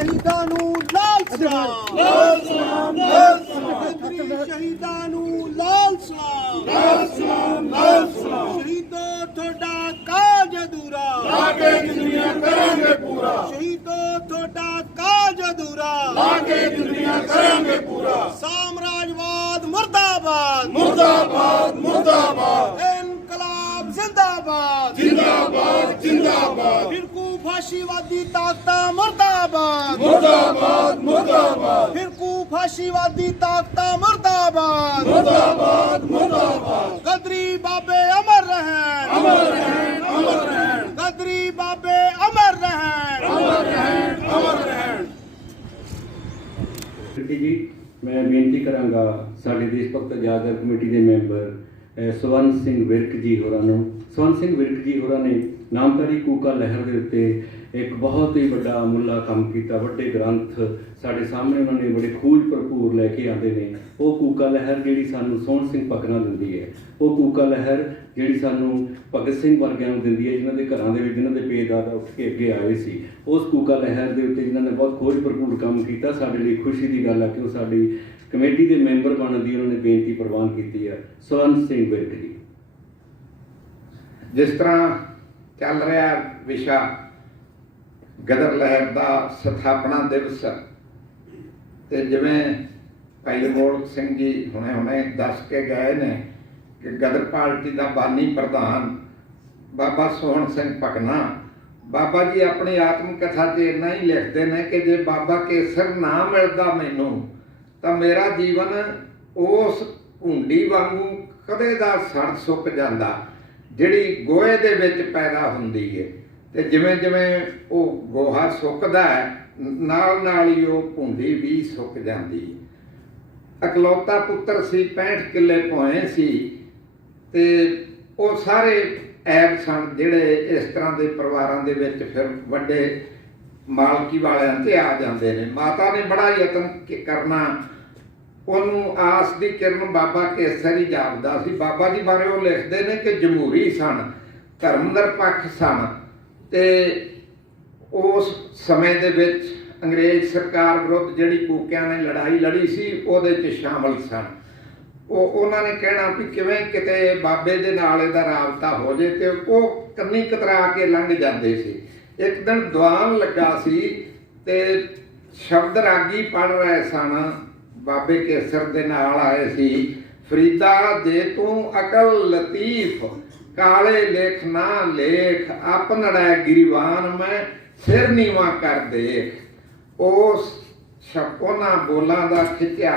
ਸ਼ਹੀਦਾਂ ਨੂੰ ਲਾਲ ਸਲਾਮ, ਲਾਲ ਸਲਾਮ, ਲਾਲ ਸਲਾਮ। ਕਦਰੀ ਸ਼ਹੀਦਾਂ ਨੂੰ ਲਾਲ ਸਲਾਮ, ਲਾਲ ਸਲਾਮ, ਲਾਲ ਸਲਾਮ। ਸ਼ਹੀਦੋ ਤੁਹਾਡਾ ਕਾਜ ਅਧੂਰਾ, ਲਾ ਕੇ ਦੁਨੀਆ ਕਰਾਂਗੇ ਪੂਰਾ। ਸ਼ਹੀਦੋ ਤੁਹਾਡਾ ਕਾਜ ਅਧੂਰਾ, ਲਾ ਕੇ ਦੁਨੀਆ ਕਰਾਂਗੇ ਪੂਰਾ। ਸਾਮਰਾਜਵਾਦ ਮੁਰਦਾਬਾਦ, ਮੁਰਦਾਬਾਦ, ਮੁਰਦਾਬਾਦ। ਇਨਕਲਾਬ ਜ਼ਿੰਦਾਬਾਦ, ਜ਼ਿੰਦਾਬਾਦ, ਜ਼ਿੰਦਾਬਾਦ। ਫਿਰਕੂ फाशीवादी ताकतां मुर्दाबाद, मुर्दाबाद, मुर्दाबाद। फिरकू फाशीवादी ताकतां मुर्दाबाद, मुर्दाबाद, मुर्दाबाद। गदरी बाबे अमर रहन, अमर रहन, अमर रहन। गदरी बाबे अमर रहन, अमर रहन, अमर रहन। जी मैं बेनती करांगा साडे देश भगत आजाद कमेटी के मैंबर स्वर्ण सिंह विरक जी होरां नूं। स्वर्ण सिंह विरक जी होरां ने नामधारी कूका लहर के उत्ते एक बहुत ही बड़ा मुला काम किया। वड्डे ग्रंथ साढ़े सामने उन्होंने बड़े खूज भरपूर लैके आते हैं। वो कूका लहर जी सानू सोहण सिंह पकना दिंदी है, वो कूका लहर जी सानू भगत सिंह वर्गियां नूं दिंदी है, जिन्हां दे घरां दे विच जिन्हां दे पेदादा उठ के अगे आए सी। उस कूका लहर के उत्ते जिन्हां ने बहुत खोज भरपूर काम किया। साडे लई खुशी की गल है कि वो साडी कमेटी के मैंबर बनने की उन्होंने बेनती प्रवान की है। स्वर्ण सिंह विरक जी। जिस तरह चल रहा विशा गदर लहर का स्थापना दिवस, तो जिमें भाई मोल सिंह जी हुणे हुणे दस के गए ने कि गदर पार्टी का बानी प्रधान बाबा सोहण सिंह पकना। बाबा जी अपनी आत्मकथा च इन्ना ही लिखते हैं कि जे बाबा केसर ना मिलता मैनू तो मेरा जीवन उस भूंडी वांगू कदे दा सड़ सुक जांदा जिहड़ी गोहे दे विच पैदा हुंदी है। ते जिवें जिवें वो गोहा सुकदा है नाल नाल ही वो भूंडी भी सुक जांदी है। इकलौता पुत्र सी, 65 किले पोए सी, ते वो सारे ऐब सन जिहड़े इस तरह के परिवारां दे विच फिर वड्डे मालकी वालियां ते आ जांदे ने। माता ने बड़ा यतन करना, ਉਹਨੂੰ ਆਸ ਦੀ ਕਿਰਨ ਬਾਬਾ ਕੇਸਰ ਹੀ ਜਾਪਦਾ ਸੀ। ਬਾਬਾ ਜੀ ਬਾਰੇ ਉਹ ਲਿਖਦੇ ਨੇ ਕਿ ਜਮਹੂਰੀ ਸਨ, ਧਰਮ ਨਿਰਪੱਖ ਸਨ, ਤੇ ਉਸ ਸਮੇਂ ਦੇ ਵਿੱਚ ਅੰਗਰੇਜ਼ ਸਰਕਾਰ ਵਿਰੁੱਧ ਜਿਹੜੀ ਕੂਕਿਆਂ ਨੇ ਲੜਾਈ ਲੜੀ ਸੀ ਉਹਦੇ 'ਚ ਸ਼ਾਮਲ ਸਨ। ਉਹਨਾਂ ਨੇ ਕਹਿਣਾ ਵੀ ਕਿਵੇਂ ਕਿਤੇ ਬਾਬੇ ਦੇ ਨਾਲ ਇਹਦਾ ਰਾਬਤਾ ਹੋ ਜੇ, ਤੇ ਉਹ ਕੰਨੀ ਕਤਰਾ ਕੇ ਲੰਘ ਜਾਂਦੇ ਸੀ। ਇੱਕ ਦਿਨ ਦੀਵਾਨ ਲੱਗਾ ਸੀ ਤੇ ਸ਼ਬਦ ਰਾਗੀ ਪੜ੍ਹ ਰਹੇ ਸਨ। बाबे केसर दे नाल आए सी, फरीदा जे तू अकल लतीफ काले लेख ना लेख अपनड़ा गिरीवान में सिर नीवा कर देख। उस छपोना बोलां दा खिंचिया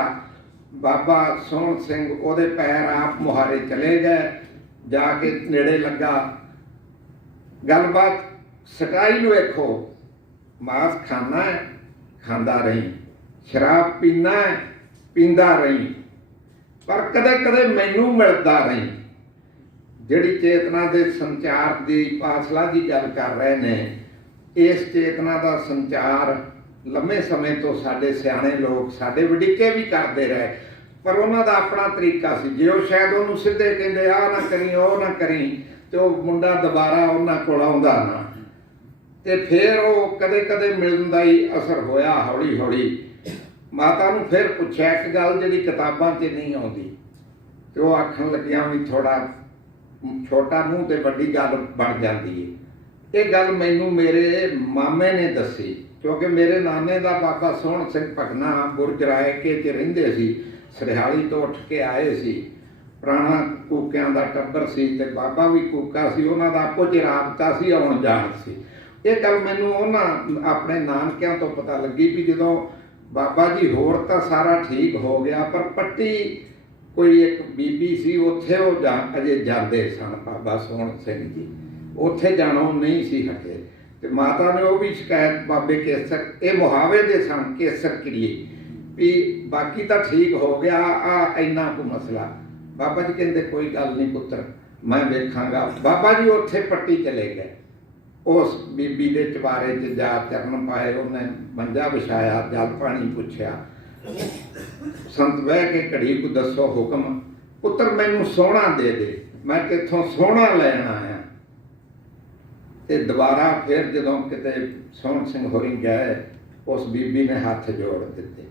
बाबा सोहण सिंह ओदे पैर आप मुहारे चले गए। जाके नेड़े लगा, गलबात स्टाइल वेखो, मांस खाना है खांदा रही, शराब पीना है पींदा रही, पर कदे कदे मैनू मिलता रही। जिहड़ी चेतना के संचार की फासला की गल कर रहे ने, इस चेतना का संचार लंबे समय तो साडे सियाणे लोग साडे वडिके भी करते रहे, पर उन्हां दा अपना तरीका सी। जे वो शायद उहनूं सीधे कहंदे आ ना करी ओ ना करी, ते वो मुंडा दोबारा उन्हां कोल आउंदा ना, ते फिर वो कदे कदे मिलण दा ही असर होया। हौली हौली माता नूं फिर पुछया एक गल जिहड़ी किताबां 'च नहीं आउंदी, ते वो आखण लगियां भी थोड़ा छोटा मूँह ते वड्डी गल बन जाती है। ये गल मैनू मेरे मामे ने दसी, क्योंकि मेरे नाने का बाबा सोहण सिंह पकना बुरज रायके च रहिंदे सी, सरियाली तो उठ के आए सी, पुराना कूकियां दा टब्बर सी, ते बाबा भी कूका सी, उन्हां दा आपो च राबता सी, आउण जाण सी। ये गल मैनू उन्हां अपने नानकियां तो पता लगी भी जदों बाबा जी होर तो सारा ठीक हो गया, पर पट्टी कोई एक बीबी सी उत्थे वो अजे जाते सन बाबा सोहण सिंह जी, उत्थे जाणों नहीं सी हटे। ते माता ने वो भी शिकायत बाबे केसर ये मुहावे दे सन केसर किड़िए भी बाकी तो ठीक हो गया, आ इन्ना को मसला। बाबा जी कहते कोई गल नहीं पुत्र मैं वेखांगा। बाबा जी उत्थे पट्टी चले गए, उस बीबी के चबारे च जा चरण पाए, उन्हें मंजा विछाया, जल पानी पुछया, संत बह के घड़ी को दसो हुक्म, पुत्र मैनू सोहना दे दे, मैं किथों सोहना लैन आया। ते दोबारा फिर जदों किते सोहण सिंह होरी गए ਉਸ ਬੀਬੀ ਨੇ ਹੱਥ ਜੋੜ ਦਿੱਤੇ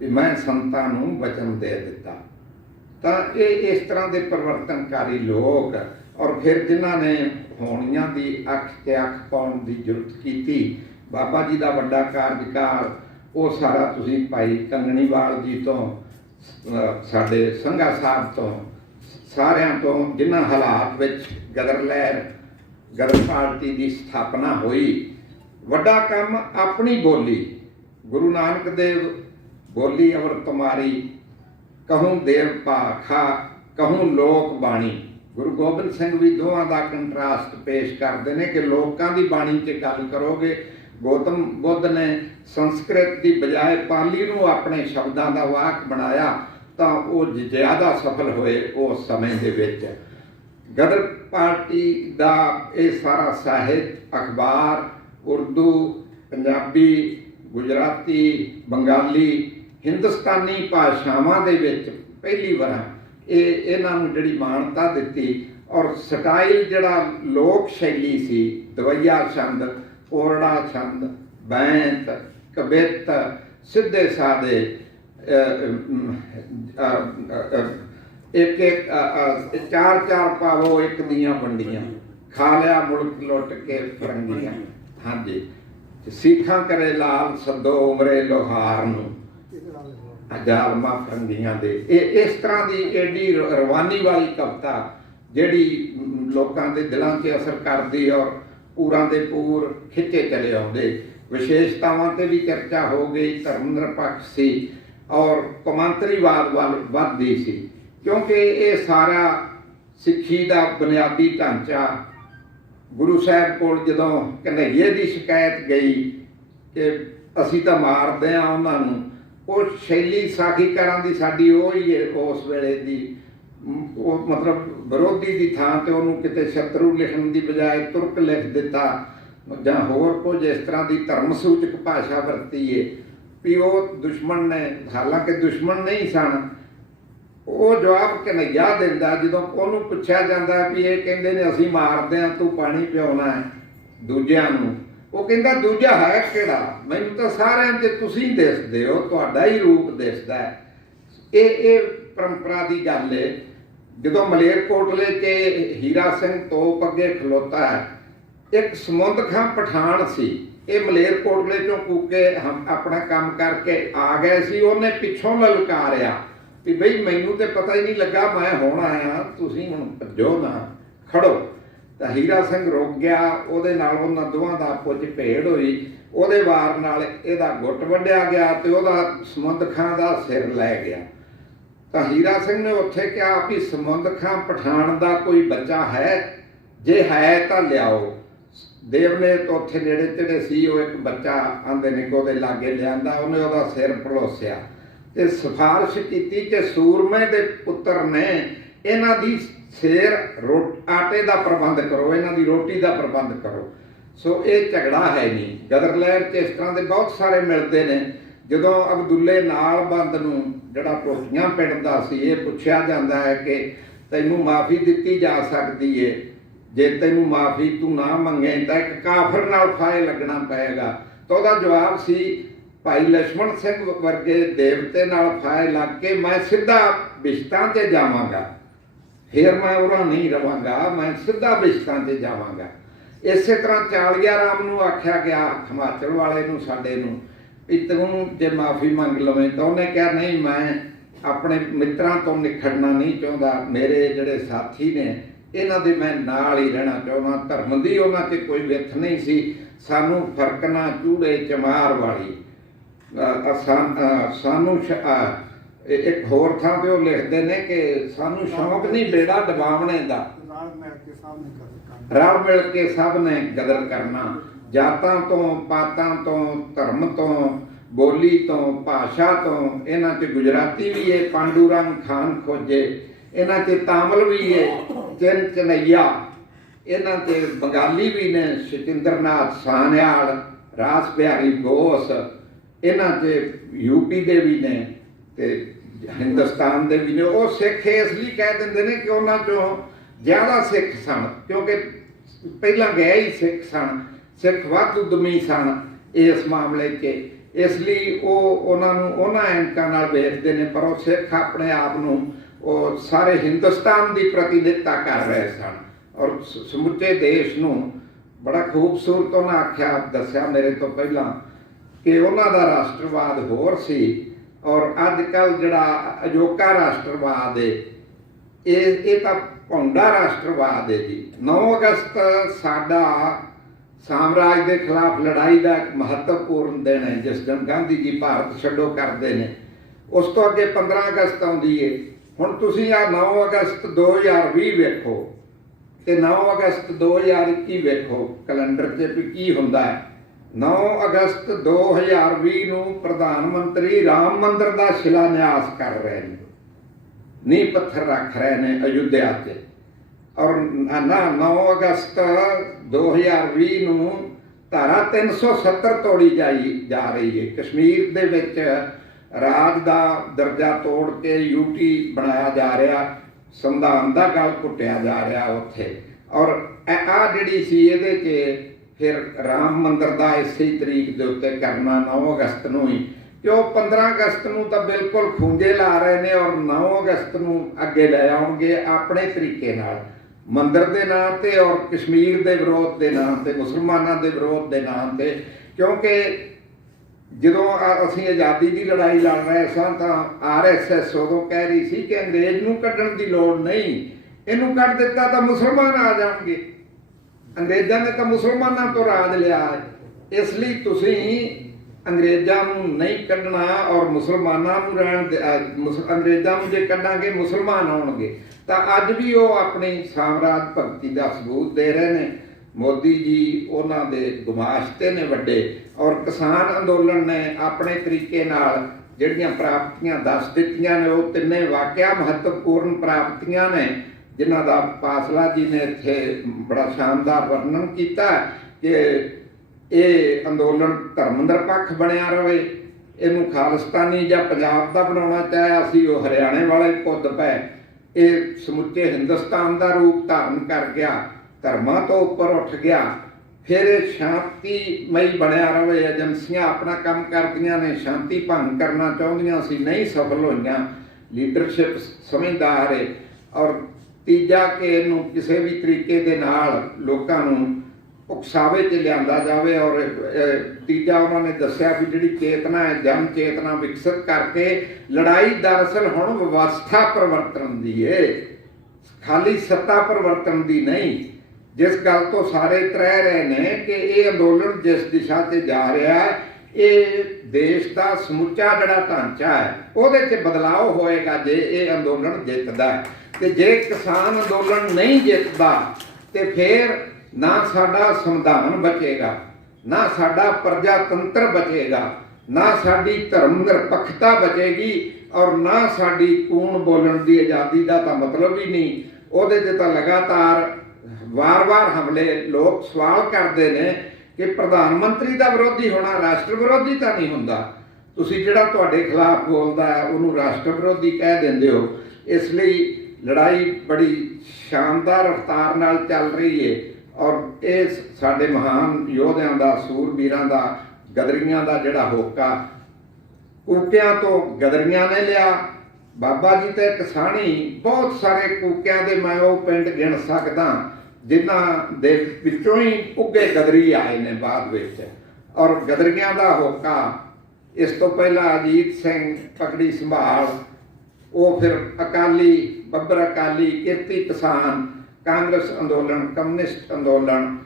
ਵੀ ਮੈਂ ਸੰਤਾਂ ਨੂੰ ਵਚਨ ਦੇ ਦਿੱਤਾ। ਤਾਂ ਇਹ ਇਸ ਤਰ੍ਹਾਂ ਦੇ ਪਰਿਵਰਤਨਕਾਰੀ ਲੋਕ, ਔਰ ਫਿਰ ਜਿਨ੍ਹਾਂ ਨੇ ਹੋਣੀਆਂ ਦੀ ਅੱਖ 'ਤੇ ਅੱਖ ਪਾਉਣ ਦੀ ਜ਼ਰੂਰਤ ਕੀਤੀ, ਬਾਬਾ ਜੀ ਦਾ ਵੱਡਾ ਕਾਰਜਕਾਲ ਉਹ ਸਾਰਾ ਤੁਸੀਂ ਭਾਈ ਕੰਗਣੀਵਾਲ ਜੀ ਤੋਂ, ਸਾਡੇ ਸੰਘਾ ਸਾਹਿਬ ਤੋਂ, ਸਾਰਿਆਂ ਤੋਂ, ਜਿਨ੍ਹਾਂ ਹਾਲਾਤ ਵਿੱਚ ਗਦਰ ਲਹਿਰ, ਗਦਰ ਪਾਰਟੀ ਦੀ ਸਥਾਪਨਾ ਹੋਈ। ਵੱਡਾ ਕੰਮ ਆਪਣੀ ਬੋਲੀ, ਗੁਰੂ ਨਾਨਕ ਦੇਵ ਬੋਲੀ ਅਵਰ ਤੁਮਾਰੀ, ਕਹੂੰ ਦੇਵ ਭਾਖਾ ਕਹੂੰ ਲੋਕ ਬਾਣੀ। ਗੁਰੂ ਗੋਬਿੰਦ ਸਿੰਘ ਵੀ ਦੋਵਾਂ ਦਾ ਕੰਟਰਾਸਟ ਪੇਸ਼ ਕਰਦੇ ਨੇ ਕਿ ਲੋਕਾਂ ਦੀ ਬਾਣੀ 'ਚ ਗੱਲ ਕਰੋਗੇ। ਗੌਤਮ ਬੁੱਧ ਨੇ ਸੰਸਕ੍ਰਿਤ ਦੀ ਬਜਾਏ ਪਾਲੀ ਨੂੰ ਆਪਣੇ ਸ਼ਬਦਾਂ ਦਾ ਵਾਕ ਬਣਾਇਆ ਤਾਂ ਉਹ ਜ਼ਿਆਦਾ ਸਫਲ ਹੋਏ ਉਸ ਸਮੇਂ ਦੇ ਵਿੱਚ। ਗਦਰ ਪਾਰਟੀ ਦਾ ਇਹ ਸਾਰਾ ਸਾਹਿਤ, ਅਖਬਾਰ, ਉਰਦੂ, ਪੰਜਾਬੀ, ਗੁਜਰਾਤੀ, ਬੰਗਾਲੀ, ਹਿੰਦੁਸਤਾਨੀ ਭਾਸ਼ਾਵਾਂ ਦੇ ਵਿੱਚ ਪਹਿਲੀ ਵਾਰ ਇਹਨਾਂ ਨੂੰ ਜਿਹੜੀ ਮਾਨਤਾ ਦਿੱਤੀ। ਔਰ ਸਟਾਈਲ ਜਿਹੜਾ ਲੋਕ ਸ਼ੈਲੀ ਸੀ, ਦਵਈਆ ਛੰਦ, ਓਰੜਾ ਛੰਦ, ਬੈਂਤ, ਕਵਿਤ, ਸਿੱਧੇ ਸਾਦੇ, ਇੱਕ ਚਾਰ ਪਾਵੋ ਇੱਕ ਦੀਆਂ ਵੰਡੀਆਂ, ਖਾ ਲਿਆ ਮੁਲਕ ਲੁੱਟ ਕੇ ਫਰੰਗੀਆਂ। ਹਾਂਜੀ, ਸਿੱਖਾਂ ਕਰੇ ਲਾਲ ਸੱਦੋ ਉਮਰੇ ਲੋਹਾਰ ਨੂੰ, ਜ਼ਾਲਮਾਂ ਫਰੰਗੀਆਂ ਦੇ। ਇਹ ਇਸ ਤਰ੍ਹਾਂ ਦੀ ਏਡੀ ਰਵਾਨੀ ਵਾਲੀ ਕਵਿਤਾ ਜਿਹੜੀ ਲੋਕਾਂ ਦੇ ਦਿਲਾਂ 'ਚ ਅਸਰ ਕਰਦੀ ਔਰ ਪੂਰਾਂ ਦੇ ਪੂਰ ਖਿੱਚੇ ਚਲੇ ਆਉਂਦੇ। ਵਿਸ਼ੇਸ਼ਤਾਵਾਂ 'ਤੇ ਵੀ ਚਰਚਾ ਹੋ ਗਈ, ਧਰਮ ਨਿਰਪੱਖ ਸੀ ਔਰ ਕੌਮਾਂਤਰੀਵਾਦ ਵੱਲ ਵੱਧਦੀ ਸੀ, ਕਿਉਂਕਿ ਇਹ ਸਾਰਾ ਸਿੱਖੀ ਦਾ ਬੁਨਿਆਦੀ ਢਾਂਚਾ ਗੁਰੂ ਸਾਹਿਬ ਕੋਲ ਜਦੋਂ ਕਨ੍ਹਈਏ ਦੀ ਸ਼ਿਕਾਇਤ ਗਈ ਕਿ ਅਸੀਂ ਤਾਂ ਮਾਰਦੇ ਹਾਂ ਉਹਨਾਂ ਨੂੰ, ਉਹ ਸ਼ੈਲੀ ਸਾਖੀਕਾਰਾਂ ਦੀ ਸਾਡੀ ਉਹ ਹੀ ਹੈ ਉਸ ਵੇਲੇ ਦੀ। ਉਹ ਮਤਲਬ ਵਿਰੋਧੀ ਦੀ ਥਾਂ 'ਤੇ ਉਹਨੂੰ ਕਿਤੇ ਸ਼ਤਰੂ ਲਿਖਣ ਦੀ ਬਜਾਏ ਤੁਰਕ ਲਿਖ ਦਿੱਤਾ ਜਾਂ ਹੋਰ ਕੁਝ ਇਸ ਤਰ੍ਹਾਂ ਦੀ ਧਰਮ ਸੂਚਕ ਭਾਸ਼ਾ ਵਰਤੀ ਹੈ ਵੀ ਉਹ ਦੁਸ਼ਮਣ ਨੇ, ਹਾਲਾਂਕਿ ਦੁਸ਼ਮਣ ਨਹੀਂ ਸਨ। ਉਹ ਜਵਾਬ ਕਨ੍ਹਈਆ ਦਿੰਦਾ ਜਦੋਂ ਉਹਨੂੰ ਪੁੱਛਿਆ ਜਾਂਦਾ ਵੀ ਇਹ ਕਹਿੰਦੇ ਨੇ ਅਸੀਂ ਮਾਰਦੇ ਹਾਂ, ਤੂੰ ਪਾਣੀ ਪਿਆਉਣਾ ਹੈ ਦੂਜਿਆਂ ਨੂੰ। ਉਹ ਕਹਿੰਦਾ ਦੂਜਾ ਹੈ ਕਿਹੜਾ, ਮੈਨੂੰ ਤਾਂ ਸਾਰਿਆਂ 'ਤੇ ਤੁਸੀਂ ਦਿਸਦੇ ਹੋ, ਤੁਹਾਡਾ ਹੀ ਰੂਪ ਦਿਸਦਾ ਹੈ। ਇਹ ਪਰੰਪਰਾ ਦੀ ਗੱਲ ਹੈ। ਜਦੋਂ ਮਲੇਰਕੋਟਲੇ 'ਚ ਹੀਰਾ ਸਿੰਘ ਤੋਪ ਅੱਗੇ ਖਲੋਤਾ ਹੈ, ਇੱਕ ਸਮੁੰਦ ਖਾਂ ਪਠਾਨ ਸੀ, ਇਹ ਮਲੇਰਕੋਟਲੇ 'ਚੋਂ ਕੂਕੇ ਆਪਣਾ ਕੰਮ ਕਰਕੇ ਆ ਗਏ ਸੀ। ਉਹਨੇ ਪਿੱਛੋਂ ਲਲਕਾਰਿਆ ਵੀ ਬਈ ਮੈਨੂੰ ਤੇ ਪਤਾ ਹੀ ਨਹੀਂ ਲੱਗਾ ਮੈਂ ਹੁਣ ਆਇਆ, ਤੁਸੀਂ ਹੁਣ ਭੱਜੋ ਨਾ, ਖੜੋ। ਤਾਂ ਹੀਰਾ ਸਿੰਘ ਰੁਕ ਗਿਆ, ਉਹਦੇ ਨਾਲ ਉਹਨਾਂ ਦੋਵਾਂ ਦਾ ਆਪੋ 'ਚ ਭੇੜ ਹੋਈ। ਉਹਦੇ ਵਾਰ ਨਾਲ ਇਹਦਾ ਗੁੱਟ ਵੱਢਿਆ ਗਿਆ ਤੇ ਉਹਦਾ ਸਮੁੰਦ ਖਾਂ ਦਾ ਸਿਰ ਲੈ ਗਿਆ। ਤਾਂ ਹੀਰਾ ਸਿੰਘ ਨੇ ਉੱਥੇ ਕਿਹਾ ਵੀ ਸਮੁੰਦ ਖਾਂ ਪਠਾਨ ਦਾ ਕੋਈ ਬੱਚਾ ਹੈ, ਜੇ ਹੈ ਤਾਂ ਲਿਆਓ। ਦੇਵ ਨੇ ਤਾਂ ਉੱਥੇ ਨੇੜੇ ਤੇੜੇ ਸੀ, ਉਹ ਇੱਕ ਬੱਚਾ ਆਂਦੇ ਨੇ ਉਹਦੇ ਲਾਗੇ ਲਿਆਂਦਾ, ਉਹਨੇ ਉਹਦਾ ਸਿਰ ਪਲੋਸਿਆ ਤੇ ਸਿਫਾਰਿਸ਼ ਕੀਤੀ ਕਿ ਸੂਰਮੇ ਦੇ ਪੁੱਤਰ ਨੇ ਇਹਨਾਂ ਦੀ ਸਿਰ ਆਟੇ ਦਾ ਪ੍ਰਬੰਧ ਕਰੋ, ਇਹਨਾਂ ਦੀ ਰੋਟੀ ਦਾ ਪ੍ਰਬੰਧ ਕਰੋ। ਸੋ ਇਹ ਝਗੜਾ ਹੈ ਨਹੀਂ। ਗਦਰ ਲਹਿਰ 'ਚ ਇਸ ਤਰ੍ਹਾਂ ਦੇ ਬਹੁਤ ਸਾਰੇ ਮਿਲਦੇ ਨੇ। ਜਦੋਂ ਅਬਦੁੱਲੇ ਨਾਲ ਬੰਦ ਨੂੰ ਜਿਹੜਾ ਟੋਟੀਆਂ ਪਿੰਡਦਾ ਸੀ, ਇਹ ਪੁੱਛਿਆ ਜਾਂਦਾ ਹੈ ਕਿ ਤੈਨੂੰ ਮਾਫੀ ਦਿੱਤੀ ਜਾ ਸਕਦੀ ਏ, ਜੇ ਤੈਨੂੰ ਮਾਫੀ ਤੂੰ ਨਾ ਮੰਗੇ ਤਾਂ ਇੱਕ ਕਾਫਰ ਨਾਲ ਫਾਇ ਲੱਗਣਾ ਪਏਗਾ। ਤਾਂ ਉਹਦਾ ਜਵਾਬ ਸੀ ਭਾਈ ਲਛਮਣ ਸਿੰਘ ਵਰਗੇ ਦੇਵਤੇ ਨਾਲ ਫਾਇ ਲੱਗ ਕੇ ਮੈਂ ਸਿੱਧਾ ਬਿਸ਼ਤਾਂ 'ਤੇ ਜਾਵਾਂਗਾ, ਫਿਰ ਮੈਂ ਉਰਾਂ ਨਹੀਂ ਰਵਾਂਗਾ, ਮੈਂ ਸਿੱਧਾ ਬਿਸ਼ਤਾਂ 'ਤੇ ਜਾਵਾਂਗਾ। ਇਸੇ ਤਰ੍ਹਾਂ ਚਾਲੀਆ ਰਾਮ ਨੂੰ ਆਖਿਆ ਗਿਆ, ਹਿਮਾਚਲ ਵਾਲੇ ਨੂੰ, ਸਾਡੇ ਨੂੰ, ਵੀ ਤੂੰ ਜੇ ਮਾਫੀ ਮੰਗ ਲਵੇਂ, ਤਾਂ ਉਹਨੇ ਕਿਹਾ ਨਹੀਂ, ਮੈਂ ਆਪਣੇ ਮਿੱਤਰਾਂ ਤੋਂ ਨਿਖੜਨਾ ਨਹੀਂ ਚਾਹੁੰਦਾ, ਮੇਰੇ ਜਿਹੜੇ ਸਾਥੀ ਨੇ ਇਹਨਾਂ ਦੇ ਮੈਂ ਨਾਲ ਹੀ ਰਹਿਣਾ ਚਾਹੁੰਦਾ। ਧਰਮ ਦੀ ਉਹਨਾਂ 'ਚ ਕੋਈ ਵਿੱਥ ਨਹੀਂ ਸੀ, ਸਾਨੂੰ ਫਰਕ ਨਾ ਚੂੜੇ ਚਮਾਰ ਵਾਲੀ। ਸਾਨੂੰ ਇੱਕ ਹੋਰ ਥਾਂ 'ਤੇ ਉਹ ਲਿਖਦੇ ਨੇ ਕਿ ਸਾਨੂੰ ਸ਼ੌਂਕ ਨਹੀਂ ਬੇੜਾ ਡਬਾਵਣੇ ਦਾ, ਰਲ ਮਿਲ ਕੇ ਸਭ ਨੇ ਗਦਰ ਕਰਨਾ। ਜਾਤਾਂ ਤੋਂ, ਪਾਤਾਂ ਤੋਂ, ਧਰਮ ਤੋਂ, ਬੋਲੀ ਤੋਂ, ਭਾਸ਼ਾ ਤੋਂ। ਇਹਨਾਂ 'ਚ ਗੁਜਰਾਤੀ ਵੀ ਹੈ, ਪਾਂਡੂਰੰਗ ਖਾਨ ਖੋਜੇ, ਇਹਨਾਂ 'ਚ ਤਾਮਿਲ ਵੀ ਹੈ, ਚਿੰਨ ਚਨਈਆ, ਇਹਨਾਂ 'ਚ ਬੰਗਾਲੀ ਵੀ ਨੇ, ਸਤਿੰਦਰਨਾਥ ਸਾਨਿਆਲ, ਰਾਸ ਬਿਹਾਰੀ ਬੋਸ, ਇਹਨਾਂ 'ਚ ਯੂਪੀ ਦੇ ਵੀ ਨੇ ਤੇ ਹਿੰਦੁਸਤਾਨ ਦੇ ਵੀ ਨੇ। ਉਹ ਸਿੱਖ ਇਸ ਲਈ ਕਹਿ ਦਿੰਦੇ ਨੇ ਕਿ ਉਹਨਾਂ 'ਚੋਂ ਜ਼ਿਆਦਾ ਸਿੱਖ ਸਨ, ਕਿਉਂਕਿ ਪਹਿਲਾਂ ਗਏ ਹੀ ਸਿੱਖ ਸਨ, ਸਿੱਖ ਵੱਧ ਉਦਮੀ ਸਨ, ਇਸ ਮਾਮਲੇ 'ਚ। ਇਸ ਲਈ ਉਹਨਾਂ ਨੂੰ ਉਹਨਾਂ ਐਨਕਾਂ ਨਾਲ ਵੇਖਦੇ ਨੇ, ਪਰ ਉਹ ਸਿੱਖ ਆਪਣੇ ਆਪ ਨੂੰ ਉਹ ਸਾਰੇ ਹਿੰਦੁਸਤਾਨ ਦੀ ਪ੍ਰਤੀਨਿਧਤਾ ਕਰ ਰਹੇ ਸਨ ਔਰ ਸਮੁੱਚੇ ਦੇਸ਼ ਨੂੰ ਬੜਾ ਖੂਬਸੂਰਤ ਉਹਨਾਂ ਆਖਿਆ ਦੱਸਿਆ ਮੇਰੇ ਤੋਂ ਪਹਿਲਾਂ ਕਿ ਉਹਨਾਂ ਦਾ ਰਾਸ਼ਟਰਵਾਦ ਹੋਰ ਸੀ ਔਰ ਅੱਜ ਕੱਲ੍ਹ ਜਿਹੜਾ ਅਜੋਕਾ ਰਾਸ਼ਟਰਵਾਦ ਹੈ ਇਹ ਤਾਂ ਭੌਂਡਾ ਰਾਸ਼ਟਰਵਾਦ ਹੈ ਜੀ। 9 ਅਗਸਤ ਸਾਡਾ ਸਾਮਰਾਜ ਦੇ ਖਿਲਾਫ ਲੜਾਈ ਦਾ ਇੱਕ ਮਹੱਤਵਪੂਰਨ ਦਿਨ ਹੈ, ਜਿਸ ਦਿਨ ਗਾਂਧੀ ਜੀ ਭਾਰਤ ਛੱਡੋ ਕਰਦੇ ਨੇ। ਉਸ ਤੋਂ ਅੱਗੇ 15 ਅਗਸਤ ਆਉਂਦੀ ਹੈ। ਹੁਣ ਤੁਸੀਂ ਆਹ 9 ਅਗਸਤ 2020 ਵੇਖੋ ਤੇ 9 ਅਗਸਤ 2021 ਵੇਖੋ ਕੈਲੰਡਰ 'ਚ ਵੀ ਕੀ ਹੁੰਦਾ ਹੈ। 9 ਅਗਸਤ 2020 ਨੂੰ ਪ੍ਰਧਾਨ ਮੰਤਰੀ ਰਾਮ ਮੰਦਿਰ ਦਾ ਸ਼ਿਲਾਨਿਆਸ ਕਰ ਰਹੇ ਨੇ, ਨੀਂਹ ਪੱਥਰ ਰੱਖ ਰਹੇ ਨੇ ਅਯੁੱਧਿਆ 'ਚ। ਔਰ 9 ਅਗਸਤ 2020 ਨੂੰ ਧਾਰਾ 370 ਤੋੜੀ ਜਾ ਰਹੀ ਹੈ। ਕਸ਼ਮੀਰ ਦੇ ਵਿੱਚ ਰਾਜ ਦਾ ਦਰਜਾ ਤੋੜ ਕੇ ਯੂਟੀ ਬਣਾਇਆ ਜਾ ਰਿਹਾ, ਸੰਵਿਧਾਨ ਦਾ ਗਲ ਘੁੱਟਿਆ ਜਾ ਰਿਹਾ ਉੱਥੇ। ਔਰ ਆਹ ਜਿਹੜੀ ਸੀ ਇਹਦੇ 'ਚ ਫਿਰ ਰਾਮ ਮੰਦਿਰ ਦਾ ਇਸੇ ਤਰੀਕ ਦੇ ਉੱਤੇ ਕਰਨਾ 9 ਅਗਸਤ ਨੂੰ ਹੀ, ਕਿਉਂ 15 ਅਗਸਤ ਨੂੰ ਤਾਂ ਬਿਲਕੁਲ ਖੂੰਜੇ ਲਾ ਰਹੇ ਨੇ ਔਰ 9 ਅਗਸਤ ਨੂੰ ਅੱਗੇ ਲੈ ਆਉਣਗੇ ਆਪਣੇ ਤਰੀਕੇ ਨਾਲ, ਮੰਦਿਰ ਦੇ ਨਾਂ ਤੇ ਔਰ ਕਸ਼ਮੀਰ ਦੇ ਵਿਰੋਧ ਦੇ ਨਾਂ ਤੇ, ਮੁਸਲਮਾਨਾਂ ਦੇ ਵਿਰੋਧ ਦੇ ਨਾਂ ਤੇ। ਕਿਉਂਕਿ ਜਦੋਂ ਅਸੀਂ ਆਜ਼ਾਦੀ ਦੀ ਲੜਾਈ ਲੜ ਰਹੇ ਸਾਂ ਤਾਂ RSS ਉਦੋਂ ਕਹਿ ਰਹੀ ਸੀ ਕਿ ਅੰਗਰੇਜ਼ ਨੂੰ ਕੱਢਣ ਦੀ ਲੋੜ ਨਹੀਂ, ਇਹਨੂੰ ਕੱਢ ਦਿੱਤਾ ਤਾਂ ਮੁਸਲਮਾਨ ਆ ਜਾਣਗੇ, ਅੰਗਰੇਜ਼ਾਂ ਨੇ ਤਾਂ ਮੁਸਲਮਾਨਾਂ ਤੋਂ ਰਾਜ ਲਿਆ, ਇਸ ਲਈ ਤੁਸੀਂ ਅੰਗਰੇਜ਼ਾਂ ਨੂੰ ਨਹੀਂ ਕੱਢਣਾ ਔਰ ਮੁਸਲਮਾਨਾਂ ਨੂੰ ਅੰਗਰੇਜ਼ਾਂ ਨੂੰ ਜੇ ਕੱਢਾਂਗੇ ਮੁਸਲਮਾਨ ਆਉਣਗੇ। ਤਾਂ ਅੱਜ ਵੀ ਉਹ ਆਪਣੀ ਸਾਮਰਾਜ ਭਗਤੀ ਦਾ ਸਬੂਤ ਦੇ ਰਹੇ ਨੇ। ਮੋਦੀ ਜੀ ਉਹਨਾਂ ਦੇ ਗੁਮਾਸ਼ਤੇ ਨੇ ਵੱਡੇ, ਔਰ ਕਿਸਾਨ ਅੰਦੋਲਨ ਨੇ ਆਪਣੇ ਤਰੀਕੇ ਨਾਲ ਜਿਹੜੀਆਂ ਪ੍ਰਾਪਤੀਆਂ ਦੱਸ ਦਿੱਤੀਆਂ ਨੇ, ਉਹ ਤਿੰਨੇ ਵਾਕਿਆ ਮਹੱਤਵਪੂਰਨ ਪ੍ਰਾਪਤੀਆਂ ਨੇ ਜਿਨ੍ਹਾਂ ਦਾ ਪਾਸਲਾ ਜੀ ਨੇ ਇੱਥੇ ਬੜਾ ਸ਼ਾਨਦਾਰ ਵਰਣਨ ਕੀਤਾ ਕਿ ਇਹ ਅੰਦੋਲਨ ਧਰਮ ਨਿਰਪੱਖ ਬਣਿਆ ਰਹੇ, ਇਹਨੂੰ ਖਾਲਿਸਤਾਨੀ ਜਾਂ ਪੰਜਾਬ ਦਾ ਬਣਾਉਣਾ ਚਾਹਿਆ ਸੀ ਉਹ ਹਰਿਆਣੇ ਵਾਲੇ ਕੁੱਦ ਪਏ, ਇਹ ਸਮੁੱਚੇ ਹਿੰਦੁਸਤਾਨ ਦਾ ਰੂਪ ਧਾਰਨ ਕਰ ਗਿਆ, ਧਰਮਾਂ ਤੋਂ ਉੱਪਰ ਉੱਠ ਗਿਆ। ਫਿਰ ਇਹ ਸ਼ਾਂਤੀਮਈ ਬਣਿਆ ਰਹੇ। ਏਜੰਸੀਆਂ ਆਪਣਾ ਕੰਮ ਕਰਦੀਆਂ ਨੇ, ਸ਼ਾਂਤੀ ਭੰਗ ਕਰਨਾ ਚਾਹੁੰਦੀਆਂ ਸੀ, ਨਹੀਂ ਸਫਲ ਹੋਈਆਂ, ਲੀਡਰਸ਼ਿਪ ਸਮਝਦਾਰ ਹੈ। ਔਰ ਤੀਜਾ ਕਿ ਇਹਨੂੰ ਕਿਸੇ ਵੀ ਤਰੀਕੇ ਦੇ ਨਾਲ ਲੋਕਾਂ ਨੂੰ ਉਕਸਾਵੇ 'ਚ ਲਿਆਂਦਾ ਜਾਵੇ। ਔਰ ਤੀਜਾ ਉਹਨਾਂ ਨੇ ਦੱਸਿਆ ਵੀ ਜਿਹੜੀ ਚੇਤਨਾ ਹੈ, ਜਨ ਚੇਤਨਾ ਵਿਕਸਿਤ ਕਰਕੇ ਲੜਾਈ ਦਰਅਸਲ ਹੁਣ ਵਿਵਸਥਾ ਪਰਿਵਰਤਨ ਦੀ ਹੈ, ਖਾਲੀ ਸੱਤਾ ਪਰਿਵਰਤਨ ਦੀ ਨਹੀਂ। ਜਿਸ ਗੱਲ ਤੋਂ ਸਾਰੇ ਤ੍ਰਹਿ ਰਹੇ ਨੇ ਕਿ ਇਹ ਅੰਦੋਲਨ ਜਿਸ ਦਿਸ਼ਾ 'ਤੇ ਜਾ ਰਿਹਾ ਹੈ, ਇਹ ਦੇਸ਼ ਦਾ ਸਮੁੱਚਾ ਜਿਹੜਾ ਢਾਂਚਾ ਹੈ ਉਹਦੇ 'ਚ ਬਦਲਾਅ ਹੋਏਗਾ ਜੇ ਇਹ ਅੰਦੋਲਨ ਜਿੱਤਦਾ। ਤੇ ਜੇ ਕਿਸਾਨ ਅੰਦੋਲਨ ਨਹੀਂ ਜਿੱਤਦਾ ਤੇ ਫਿਰ ਨਾ ਸਾਡਾ ਸੰਵਿਧਾਨ ਬਚੇਗਾ, ਨਾ ਸਾਡਾ ਪ੍ਰਜਾਤੰਤਰ ਬਚੇਗਾ, ਨਾ ਸਾਡੀ ਧਰਮ ਨਿਰਪੱਖਤਾ ਬਚੇਗੀ, ਔਰ ਨਾ ਸਾਡੀ ਕੂਣ ਬੋਲਣ ਦੀ ਆਜ਼ਾਦੀ ਦਾ ਤਾਂ ਮਤਲਬ ਹੀ ਨਹੀਂ। ਉਹਦੇ 'ਤੇ ਤਾਂ ਲਗਾਤਾਰ ਵਾਰ-ਵਾਰ ਹਮਲੇ, ਲੋਕ ਸਵਾਲ ਕਰਦੇ ਨੇ ਕਿ ਪ੍ਰਧਾਨ ਮੰਤਰੀ ਦਾ ਵਿਰੋਧੀ ਹੋਣਾ ਰਾਸ਼ਟਰ ਵਿਰੋਧੀ ਤਾਂ ਨਹੀਂ ਹੁੰਦਾ, ਤੁਸੀਂ ਜਿਹੜਾ ਤੁਹਾਡੇ ਖਿਲਾਫ ਬੋਲਦਾ ਹੈ ਉਹਨੂੰ ਰਾਸ਼ਟਰ ਵਿਰੋਧੀ ਕਹਿ ਦਿੰਦੇ ਹੋ। ਇਸ ਲਈ ਲੜਾਈ ਬੜੀ ਸ਼ਾਨਦਾਰ ਰਫ਼ਤਾਰ ਨਾਲ ਚੱਲ ਰਹੀ ਹੈ ਔਰ ਇਹ ਸਾਡੇ ਮਹਾਨ ਯੋਧਿਆਂ ਦਾ, ਸੂਰਬੀਰਾਂ ਦਾ, ਗਦਰੀਆਂ ਦਾ ਜਿਹੜਾ ਹੋਕਾ, ਕੂਕਿਆਂ ਤੋਂ ਗਦਰੀਆਂ ਨੇ ਲਿਆ। ਬਾਬਾ ਜੀ ਤੇ ਕਿਸਾਨੀ ਬਹੁਤ ਸਾਰੇ ਕੂਕਿਆਂ ਦੇ ਮੈਂ ਉਹ ਪਿੰਡ ਗਿਣ ਸਕਦਾ ਜਿਨ੍ਹਾਂ ਦੇ ਵਿੱਚੋਂ ਹੀ ਉੱਗੇ ਗਦਰੀ ਆਏ ਨੇ ਬਾਅਦ ਵਿੱਚ। ਔਰ ਗਦਰੀਆਂ ਦਾ ਹੋਕਾ, ਇਸ ਤੋਂ ਪਹਿਲਾਂ ਅਜੀਤ ਸਿੰਘ ਪਗੜੀ ਸੰਭਾਲ, ਉਹ ਫਿਰ ਅਕਾਲੀ, ਬੱਬਰ ਅਕਾਲੀ, ਕਿਰਤੀ ਕਿਸਾਨ, ਕਾਂਗਰਸ ਅੰਦੋਲਨ, ਕਮਿਊਨਿਸਟ ਅੰਦੋਲਨ,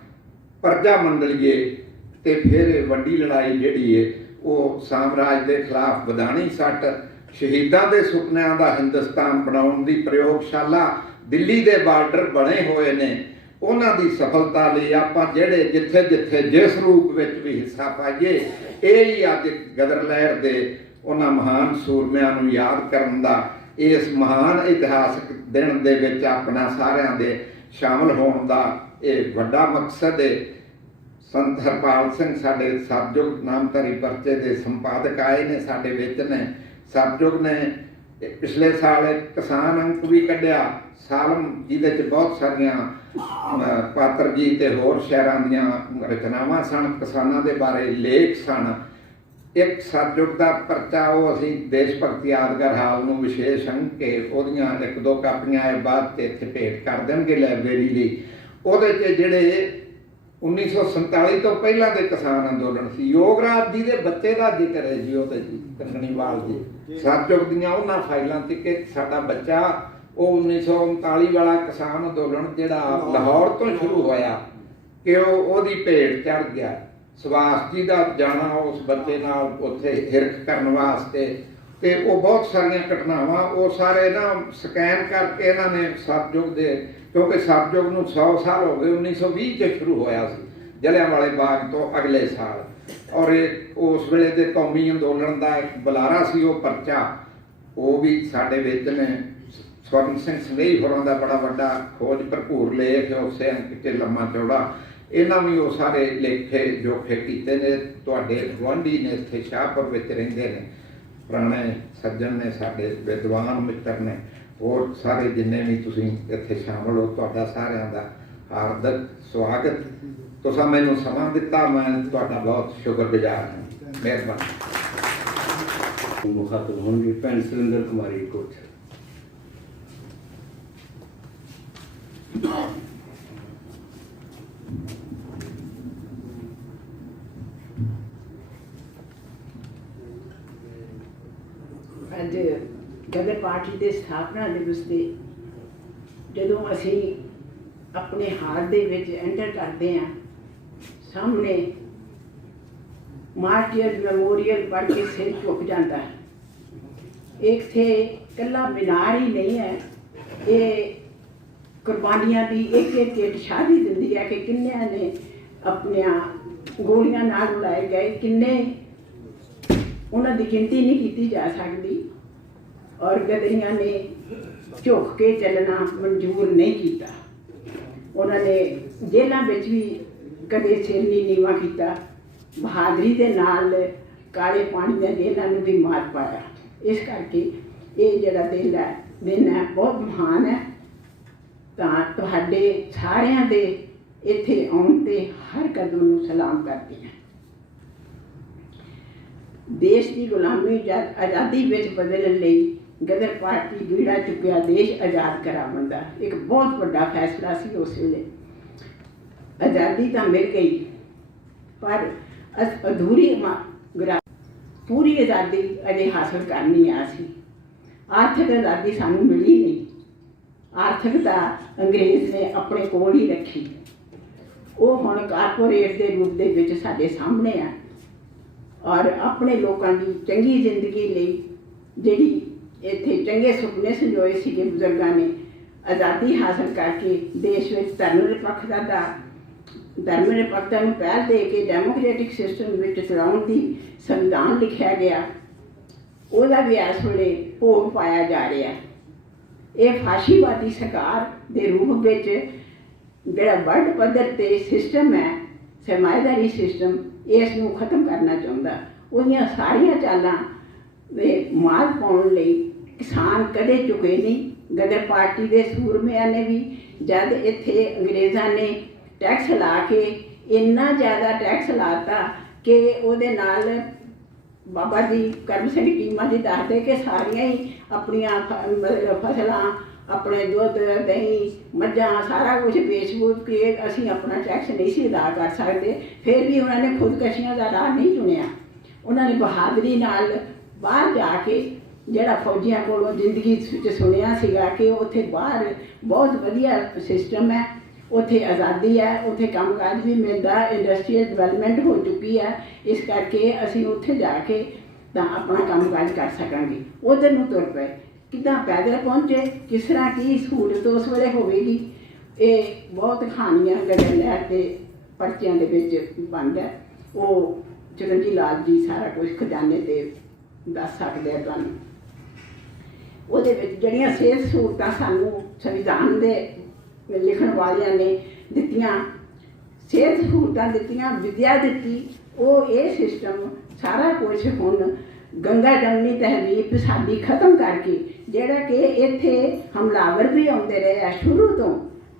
ਪ੍ਰਜਾ ਮੰਡਲੀਏ, ਤੇ ਫਿਰ ਵੱਡੀ ਲੜਾਈ ਜਿਹੜੀ ਹੈ ਉਹ ਸਾਮਰਾਜ ਦੇ ਖਿਲਾਫ ਵਧਾਣੀ ਸੱਟ, ਸ਼ਹੀਦਾਂ ਦੇ ਸੁਪਨਿਆਂ ਦਾ ਹਿੰਦੁਸਤਾਨ ਬਣਾਉਣ ਦੀ ਪ੍ਰਯੋਗਸ਼ਾਲਾ ਦਿੱਲੀ ਦੇ ਬਾਰਡਰ ਬਣੇ ਹੋਏ ਨੇ। ਉਹਨਾਂ ਦੀ ਸਫਲਤਾ ਲਈ ਆਪਾਂ ਜਿਹੜੇ ਜਿੱਥੇ ਜਿੱਥੇ ਜਿਸ ਰੂਪ ਵਿੱਚ ਵੀ ਹਿੱਸਾ ਪਾਈਏ, ਇਹ ਹੀ ਅੱਜ ਗਦਰ ਲਹਿਰ ਦੇ ਉਹਨਾਂ ਮਹਾਨ ਸੂਰਮਿਆਂ ਨੂੰ ਯਾਦ ਕਰਨ ਦਾ, ਇਸ ਮਹਾਨ ਇਤਿਹਾਸਕ ਦਿਨ ਦੇ ਵਿੱਚ ਆਪਣਾ ਸਾਰਿਆਂ ਦੇ ਸ਼ਾਮਲ ਹੋਣ ਦਾ ਇਹ ਵੱਡਾ ਮਕਸਦ ਹੈ। ਸੰਤ ਹਰਪਾਲ ਸਿੰਘ ਸਾਡੇ ਸਤਿਯੁਗ ਨਾਮਧਾਰੀ ਪਰਚੇ ਦੇ ਸੰਪਾਦਕ ਆਏ ਨੇ, ਸਾਡੇ ਵਿੱਚ ਨੇ। ਸਤਿਯੁਗ ਨੇ ਪਿਛਲੇ ਸਾਲ ਇੱਕ ਕਿਸਾਨ ਅੰਕ ਵੀ ਕੱਢਿਆ ਸਾਲਮ ਜਿਹਦੇ 'ਚ ਬਹੁਤ ਸਾਰੀਆਂ ਪਾਤਰ ਜੀ ਤੇ ਹੋਰ ਸ਼ਹਿਰਾਂ ਦੀਆਂ ਰਚਨਾਵਾਂ ਸਨ, ਕਿਸਾਨਾਂ ਦੇ ਬਾਰੇ ਲੇਖ ਸਨ। ਇੱਕ ਸਤਿਯੁਗ ਦਾ ਪਰਚਾ ਉਹ ਅਸੀਂ ਦੇਸ਼ ਭਗਤੀ ਯਾਦਗਾਰ ਹਾਲ ਨੂੰ ਵਿਸ਼ੇਸ਼ ਅੰਗ ਕੇ ਉਹਦੀਆਂ 1-2 ਕਾਪੀਆਂ ਇਹ ਬਾਅਦ 'ਚ ਇੱਥੇ ਭੇਟ ਕਰ ਦੇਣਗੇ ਲਾਇਬ੍ਰੇਰੀ ਲਈ। ਉਹਦੇ 'ਚ ਜਿਹੜੇ 1947 ਤੋਂ ਪਹਿਲਾਂ ਦੇ ਕਿਸਾਨ ਅੰਦੋਲਨ ਸੀ, ਯੋਗਰਾਜ ਜੀ ਦੇ ਬੱਚੇ ਦਾ ਜ਼ਿਕਰ ਹੈ ਜੀ, ਉਹ ਤੇ ਜੀ ਕੰਗਣੀਵਾਲ ਜੀ ਸਤਿਯੁਗ ਦੀਆਂ ਉਹਨਾਂ ਫਾਈਲਾਂ 'ਚ ਕਿ ਸਾਡਾ ਬੱਚਾ ਉਹ 1939 ਵਾਲਾ ਕਿਸਾਨ ਅੰਦੋਲਨ ਜਿਹੜਾ ਲਾਹੌਰ ਤੋਂ ਸ਼ੁਰੂ ਹੋਇਆ ਕਿ ਉਹਦੀ ਭੇਟ ਚੜ ਗਿਆ। ਸੁਭਾਸ਼ ਜੀ ਦਾ ਜਾਣਾ ਉਸ ਬੱਚੇ ਨਾਲ ਉੱਥੇ ਹਿਰਖ ਕਰਨ ਵਾਸਤੇ, ਤੇ ਉਹ ਬਹੁਤ ਸਾਰੀਆਂ ਘਟਨਾਵਾਂ ਉਹ ਸਾਰੇ ਨਾ ਸਕੈਨ ਕਰਕੇ ਇਹਨਾਂ ਨੇ ਸਤਿਯੁਗ ਦੇ, ਕਿਉਂਕਿ ਸਤਿਯੁਗ ਨੂੰ 100 ਸਾਲ ਹੋ ਗਏ, 1920 'ਚ ਸ਼ੁਰੂ ਹੋਇਆ ਸੀ ਜਲਿਆਂਵਾਲੇ ਬਾਗ ਤੋਂ ਅਗਲੇ ਸਾਲ। ਔਰ ਇਹ ਉਸ ਵੇਲੇ ਦੇ ਕੌਮੀ ਅੰਦੋਲਨ ਦਾ ਇੱਕ ਬੁਲਾਰਾ ਸੀ ਉਹ ਪਰਚਾ, ਉਹ ਵੀ ਸਾਡੇ ਵਿੱਚ ਨੇ। ਸਵਰਨ ਸਿੰਘ ਸੰਘਈ ਹੋਰਾਂ ਦਾ ਬੜਾ ਵੱਡਾ ਖੋਜ ਭਰਪੂਰ ਲੇਖ ਉਸੇ ਅੰਕ 'ਚ ਲੰਮਾ ਚੌੜਾ, ਇਹਨਾਂ ਵੀ ਉਹ ਸਾਰੇ ਲੇਖੇ ਜੋਖੇ ਕੀਤੇ ਨੇ। ਤੁਹਾਡੇ ਗੁਆਂਢੀ ਨੇ ਇੱਥੇ ਸ਼ਾਹਪੁਰ ਵਿੱਚ ਰਹਿੰਦੇ ਨੇ, ਪੁਰਾਣੇ ਸੱਜਣ ਨੇ ਸਾਡੇ, ਵਿਦਵਾਨ ਮਿੱਤਰ ਨੇ, ਹੋਰ ਸਾਰੇ ਜਿੰਨੇ ਵੀ ਤੁਸੀਂ ਇੱਥੇ ਸ਼ਾਮਲ ਹੋ, ਤੁਹਾਡਾ ਸਾਰਿਆਂ ਦਾ ਹਾਰਦਿਕ ਸਵਾਗਤ। ਤੁਸੀਂ ਮੈਨੂੰ ਸਮਾਂ ਦਿੱਤਾ, ਮੈਂ ਤੁਹਾਡਾ ਬਹੁਤ ਸ਼ੁਕਰਗੁਜ਼ਾਰ ਹਾਂ। ਮਿਹਰਬਾਨੀ। ਮੁਖਾਤਬ ਹੋਣਗੇ ਭੈਣ ਸੁਰਿੰਦਰ ਕੁਮਾਰੀ ਕੋਟ। ਅੱਜ ਗਦਰ ਪਾਰਟੀ ਦੇ ਸਥਾਪਨਾ ਦਿਵਸ ਤੇ ਜਦੋਂ ਅਸੀਂ ਆਪਣੇ ਹਾਲ ਦੇ ਵਿੱਚ ਐਂਟਰ ਕਰਦੇ ਹਾਂ, ਸਾਹਮਣੇ ਮਾਰਟੀਅਰ ਮੈਮੋਰੀਅਲ ਪੜ੍ਹ ਕੇ ਸਿਰ ਝੁਕ ਜਾਂਦਾ ਹੈ। ਇੱਥੇ ਇਕੱਲਾ ਮੀਨਾਰ ਹੀ ਨਹੀਂ ਹੈ, ਇਹ ਕੁਰਬਾਨੀਆਂ ਦੀ ਇੱਕ ਇੱਕ ਸ਼ਾਦੀ ਦਿੰਦੀ ਹੈ ਕਿ ਕਿੰਨਿਆਂ ਨੇ ਆਪਣੀਆਂ ਗੋਲੀਆਂ ਨਾਲ ਉਡਾਏ ਗਏ, ਕਿੰਨੇ ਉਹਨਾਂ ਦੀ ਗਿਣਤੀ ਨਹੀਂ ਕੀਤੀ ਜਾ ਸਕਦੀ। ਔਰ ਗਦਰੀਆਂ ਨੇ ਝੁਕ ਕੇ ਚੱਲਣਾ ਮਨਜ਼ੂਰ ਨਹੀਂ ਕੀਤਾ। ਉਹਨਾਂ ਨੇ ਜੇਲ੍ਹਾਂ ਵਿੱਚ ਵੀ ਕਦੇ ਸਿਰ ਨਹੀਂ ਨੀਵਾਂ ਕੀਤਾ। ਬਹਾਦਰੀ ਦੇ ਨਾਲ ਕਾਲੇ ਪਾਣੀ ਦੀਆਂ ਜੇਲ੍ਹਾਂ ਨੂੰ ਵੀ ਮਾਤ ਪਾਇਆ। ਇਸ ਕਰਕੇ ਇਹ ਜਿਹੜਾ ਦਿਨ ਹੈ ਬਹੁਤ ਮਹਾਨ ਹੈ। ਤਾਂ ਤੁਹਾਡੇ ਸਾਰਿਆਂ ਦੇ ਇੱਥੇ ਆਉਣ 'ਤੇ ਹਰ ਕਦਮ ਨੂੰ ਸਲਾਮ ਕਰਦੀ ਹਾਂ। ਦੇਸ਼ ਦੀ ਗੁਲਾਮੀ ਆਜ਼ਾਦੀ ਵਿੱਚ ਬਦਲਣ ਲਈ ਗਦਰ ਪਾਰਟੀ ਬੀੜਾ ਚੁੱਕਿਆ ਦੇਸ਼ ਆਜ਼ਾਦ ਕਰਾਉਣ ਦਾ ਇੱਕ ਬਹੁਤ ਵੱਡਾ ਫੈਸਲਾ ਸੀ। ਉਸ ਵੇਲੇ ਆਜ਼ਾਦੀ ਤਾਂ ਮਿਲ ਗਈ, ਪਰ ਅਧੂਰੀ ਪੂਰੀ ਆਜ਼ਾਦੀ ਅਜੇ ਹਾਸਲ ਕਰਨੀ ਆ ਸੀ। ਆਰਥਿਕ ਆਜ਼ਾਦੀ ਸਾਨੂੰ ਮਿਲੀ ਨਹੀਂ, ਆਰਥਿਕਤਾ ਅੰਗਰੇਜ਼ ਨੇ ਆਪਣੇ ਕੋਲ ਹੀ ਰੱਖੀ। ਉਹ ਹੁਣ ਕਾਰਪੋਰੇਟ ਦੇ ਰੂਪ ਦੇ ਵਿੱਚ ਸਾਡੇ ਸਾਹਮਣੇ ਆ। ਔਰ ਆਪਣੇ ਲੋਕਾਂ ਦੀ ਚੰਗੀ ਜ਼ਿੰਦਗੀ ਲਈ ਜਿਹੜੀ ਇੱਥੇ ਚੰਗੇ ਸੁਪਨੇ ਸੰਜੋਏ ਸੀਗੇ ਬਜ਼ੁਰਗਾਂ ਨੇ, ਆਜ਼ਾਦੀ ਹਾਸਲ ਕਰਕੇ ਦੇਸ਼ ਵਿੱਚ ਧਰਮ ਨਿਰਪੱਖਤਾ ਨੂੰ ਪਹਿਲ ਦੇ ਕੇ ਡੈਮੋਕ੍ਰੈਟਿਕ ਸਿਸਟਮ ਵਿੱਚ ਚਲਾਉਣ ਦੀ ਸੰਵਿਧਾਨ ਲਿਖਿਆ ਗਿਆ, ਉਹਦਾ ਵੀ ਇਸ ਵੇਲੇ ਭੋਗ ਪਾਇਆ ਜਾ ਰਿਹਾ। ਇਹ ਫਾਸ਼ੀਵਾਦੀ ਸਰਕਾਰ ਦੇ ਰੂਪ ਵਿੱਚ ਜਿਹੜਾ ਵਰਲਡ ਪੱਧਰ 'ਤੇ ਸਿਸਟਮ ਹੈ, ਸਰਮਾਏਦਾਰੀ ਸਿਸਟਮ, ਇਸ ਨੂੰ ਖਤਮ ਕਰਨਾ ਚਾਹੁੰਦਾ। ਉਹਦੀਆਂ ਸਾਰੀਆਂ ਚਾਲਾਂ ਦੇ ਮਾਰ ਪਾਉਣ ਲਈ ਕਿਸਾਨ ਕਦੇ ਝੁਕੇ ਨਹੀਂ। ਗਦਰ ਪਾਰਟੀ ਦੇ ਸੂਰਮਿਆਂ ਨੇ ਵੀ ਜਦ ਇੱਥੇ ਅੰਗਰੇਜ਼ਾਂ ਨੇ ਟੈਕਸ ਲਾ ਕੇ ਇੰਨਾ ਜ਼ਿਆਦਾ ਟੈਕਸ ਲਾਤਾ ਕਿ ਉਹਦੇ ਨਾਲ ਬਾਬਾ ਜੀ ਕਰਮ ਸਿੰਘ ਚੀਮਾ ਜੀ ਦੱਸਦੇ ਕਿ ਸਾਰੀਆਂ ਹੀ ਆਪਣੀਆਂ ਫਸਲਾਂ, ਆਪਣੇ ਦੁੱਧ, ਦਹੀਂ, ਮੱਝਾਂ ਸਾਰਾ ਕੁਝ ਵੇਚ-ਵੂਚ ਕੇ ਅਸੀਂ ਆਪਣਾ ਟੈਕਸ ਨਹੀਂ ਸੀ ਅਦਾ ਕਰ ਸਕਦੇ। ਫਿਰ ਵੀ ਉਹਨਾਂ ਨੇ ਖੁਦਕਸ਼ੀਆਂ ਦਾ ਰਾਹ ਨਹੀਂ ਚੁਣਿਆ। ਉਹਨਾਂ ਨੇ ਬਹਾਦਰੀ ਨਾਲ ਬਾਹਰ ਜਾ ਕੇ ਜਿਹੜਾ ਫੌਜੀਆਂ ਕੋਲੋਂ ਜ਼ਿੰਦਗੀ ਵਿੱਚ ਸੁਣਿਆ ਸੀਗਾ ਕਿ ਉੱਥੇ ਬਾਹਰ ਬਹੁਤ ਵਧੀਆ ਸਿਸਟਮ ਹੈ, ਉੱਥੇ ਆਜ਼ਾਦੀ ਹੈ, ਉੱਥੇ ਕੰਮਕਾਜ ਵੀ ਮਿਲਦਾ, ਇੰਡਸਟਰੀਅਲ ਡਿਵੈਲਪਮੈਂਟ ਹੋ ਚੁੱਕੀ ਹੈ। ਇਸ ਕਰਕੇ ਅਸੀਂ ਉੱਥੇ ਜਾ ਕੇ ਤਾਂ ਆਪਣਾ ਕੰਮਕਾਜ ਕਰ ਸਕਾਂਗੇ। ਉੱਧਰ ਨੂੰ ਤੁਰ ਪਏ। ਕਿੱਦਾਂ ਪੈਦਲ ਪਹੁੰਚੇ, ਕਿਸ ਤਰ੍ਹਾਂ ਕੀ ਸਹੂਲਤ ਉਸ ਵੇਲੇ ਹੋਵੇਗੀ, ਇਹ ਬਹੁਤ ਕਹਾਣੀਆਂ ਗਦਰ ਲਹਿਰ ਦੇ ਪਰਚਿਆਂ ਦੇ ਵਿੱਚ ਬੰਦ ਹੈ। ਉਹ ਚਰਨਜੀਤ ਲਾਲ ਜੀ ਸਾਰਾ ਕੁਝ ਖਜ਼ਾਨੇ 'ਤੇ ਦੱਸ ਸਕਦੇ ਆ ਤੁਹਾਨੂੰ। ਉਹਦੇ ਵਿੱਚ ਜਿਹੜੀਆਂ ਸਿਹਤ ਸਹੂਲਤਾਂ ਸਾਨੂੰ ਸੰਵਿਧਾਨ ਦੇ ਲਿਖਣ ਵਾਲਿਆਂ ਨੇ ਦਿੱਤੀਆਂ, ਸਿਹਤ ਸਹੂਲਤਾਂ ਦਿੱਤੀਆਂ, ਵਿੱਦਿਆ ਦਿੱਤੀ, ਉਹ ਇਹ ਸਿਸਟਮ ਸਾਰਾ ਕੁਝ ਹੁਣ ਗੰਗਾ ਜਮਨੀ ਤਹਿਜ਼ੀਬ ਸਾਡੀ ਖਤਮ ਕਰਕੇ ਜਿਹੜਾ ਕਿ ਇੱਥੇ ਹਮਲਾਵਰ ਵੀ ਆਉਂਦੇ ਰਹੇ ਆ ਸ਼ੁਰੂ ਤੋਂ।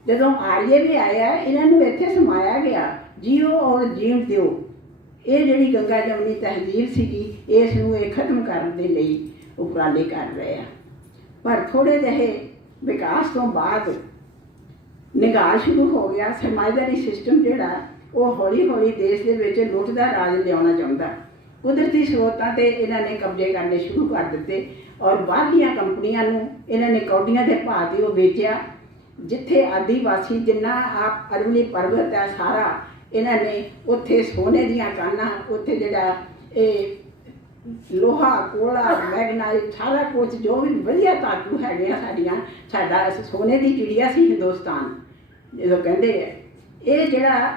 ਜਦੋਂ ਆਰੀਏ ਵੀ ਆਇਆ ਇਹਨਾਂ ਨੂੰ ਇੱਥੇ ਸਮਾਇਆ ਗਿਆ। ਜੀਓ ਔਰ ਜੀਣ ਦਿਓ, ਇਹ ਜਿਹੜੀ ਗੰਗਾ ਜਮਨੀ ਤਹਿਜ਼ੀਬ ਸੀਗੀ ਇਸ ਨੂੰ ਇਹ ਖਤਮ ਕਰਨ ਦੇ ਲਈ ਉਪਰਾਲੇ ਕਰ ਰਹੇ ਆ। ਪਰ ਥੋੜ੍ਹੇ ਜਿਹੇ ਵਿਕਾਸ ਤੋਂ ਬਾਅਦ ਨਿਗਾਰ ਸ਼ੁਰੂ ਹੋ ਗਿਆ। ਸਰਮਾਏਦਾਰੀ ਸਿਸਟਮ ਜਿਹੜਾ ਉਹ ਹੌਲੀ ਹੌਲੀ ਦੇਸ਼ ਦੇ ਵਿੱਚ ਲੁੱਟ ਦਾ ਰਾਜ ਲਿਆਉਣਾ ਚਾਹੁੰਦਾ। ਕੁਦਰਤੀ ਸਰੋਤਾਂ ਤੇ ਇਹਨਾਂ ਨੇ ਕਬਜ਼ੇ ਕਰਨੇ ਸ਼ੁਰੂ ਕਰ ਦਿੱਤੇ ਔਰ ਬਾਹਰਲੀਆਂ ਕੰਪਨੀਆਂ ਨੂੰ ਇਹਨਾਂ ਨੇ ਕੌਡੀਆਂ ਦੇ ਭਾਅ 'ਤੇ ਉਹ ਵੇਚਿਆ। ਜਿੱਥੇ ਆਦੀਵਾਸੀ ਜਿੰਨਾ ਆਪ ਅਰਵਲੀ ਪਰਬਤ ਹੈ ਸਾਰਾ ਇਹਨਾਂ ਨੇ ਉੱਥੇ ਸੋਨੇ ਦੀਆਂ ਕਾਨਾਂ, ਉੱਥੇ ਜਿਹੜਾ ਇਹ ਲੋਹਾ ਕੋਲਾ ਮੈਗਨਾਈਟ ਸਾਰਾ ਕੁਝ ਜੋ ਵੀ ਵਧੀਆ ਧਾਤੂ ਹੈਗੇ ਆ ਸਾਡਾ ਸੋਨੇ ਦੀ ਚਿੜੀਆ ਸੀ ਹਿੰਦੁਸਤਾਨ। ਜਦੋਂ ਕਹਿੰਦੇ ਇਹ ਜਿਹੜਾ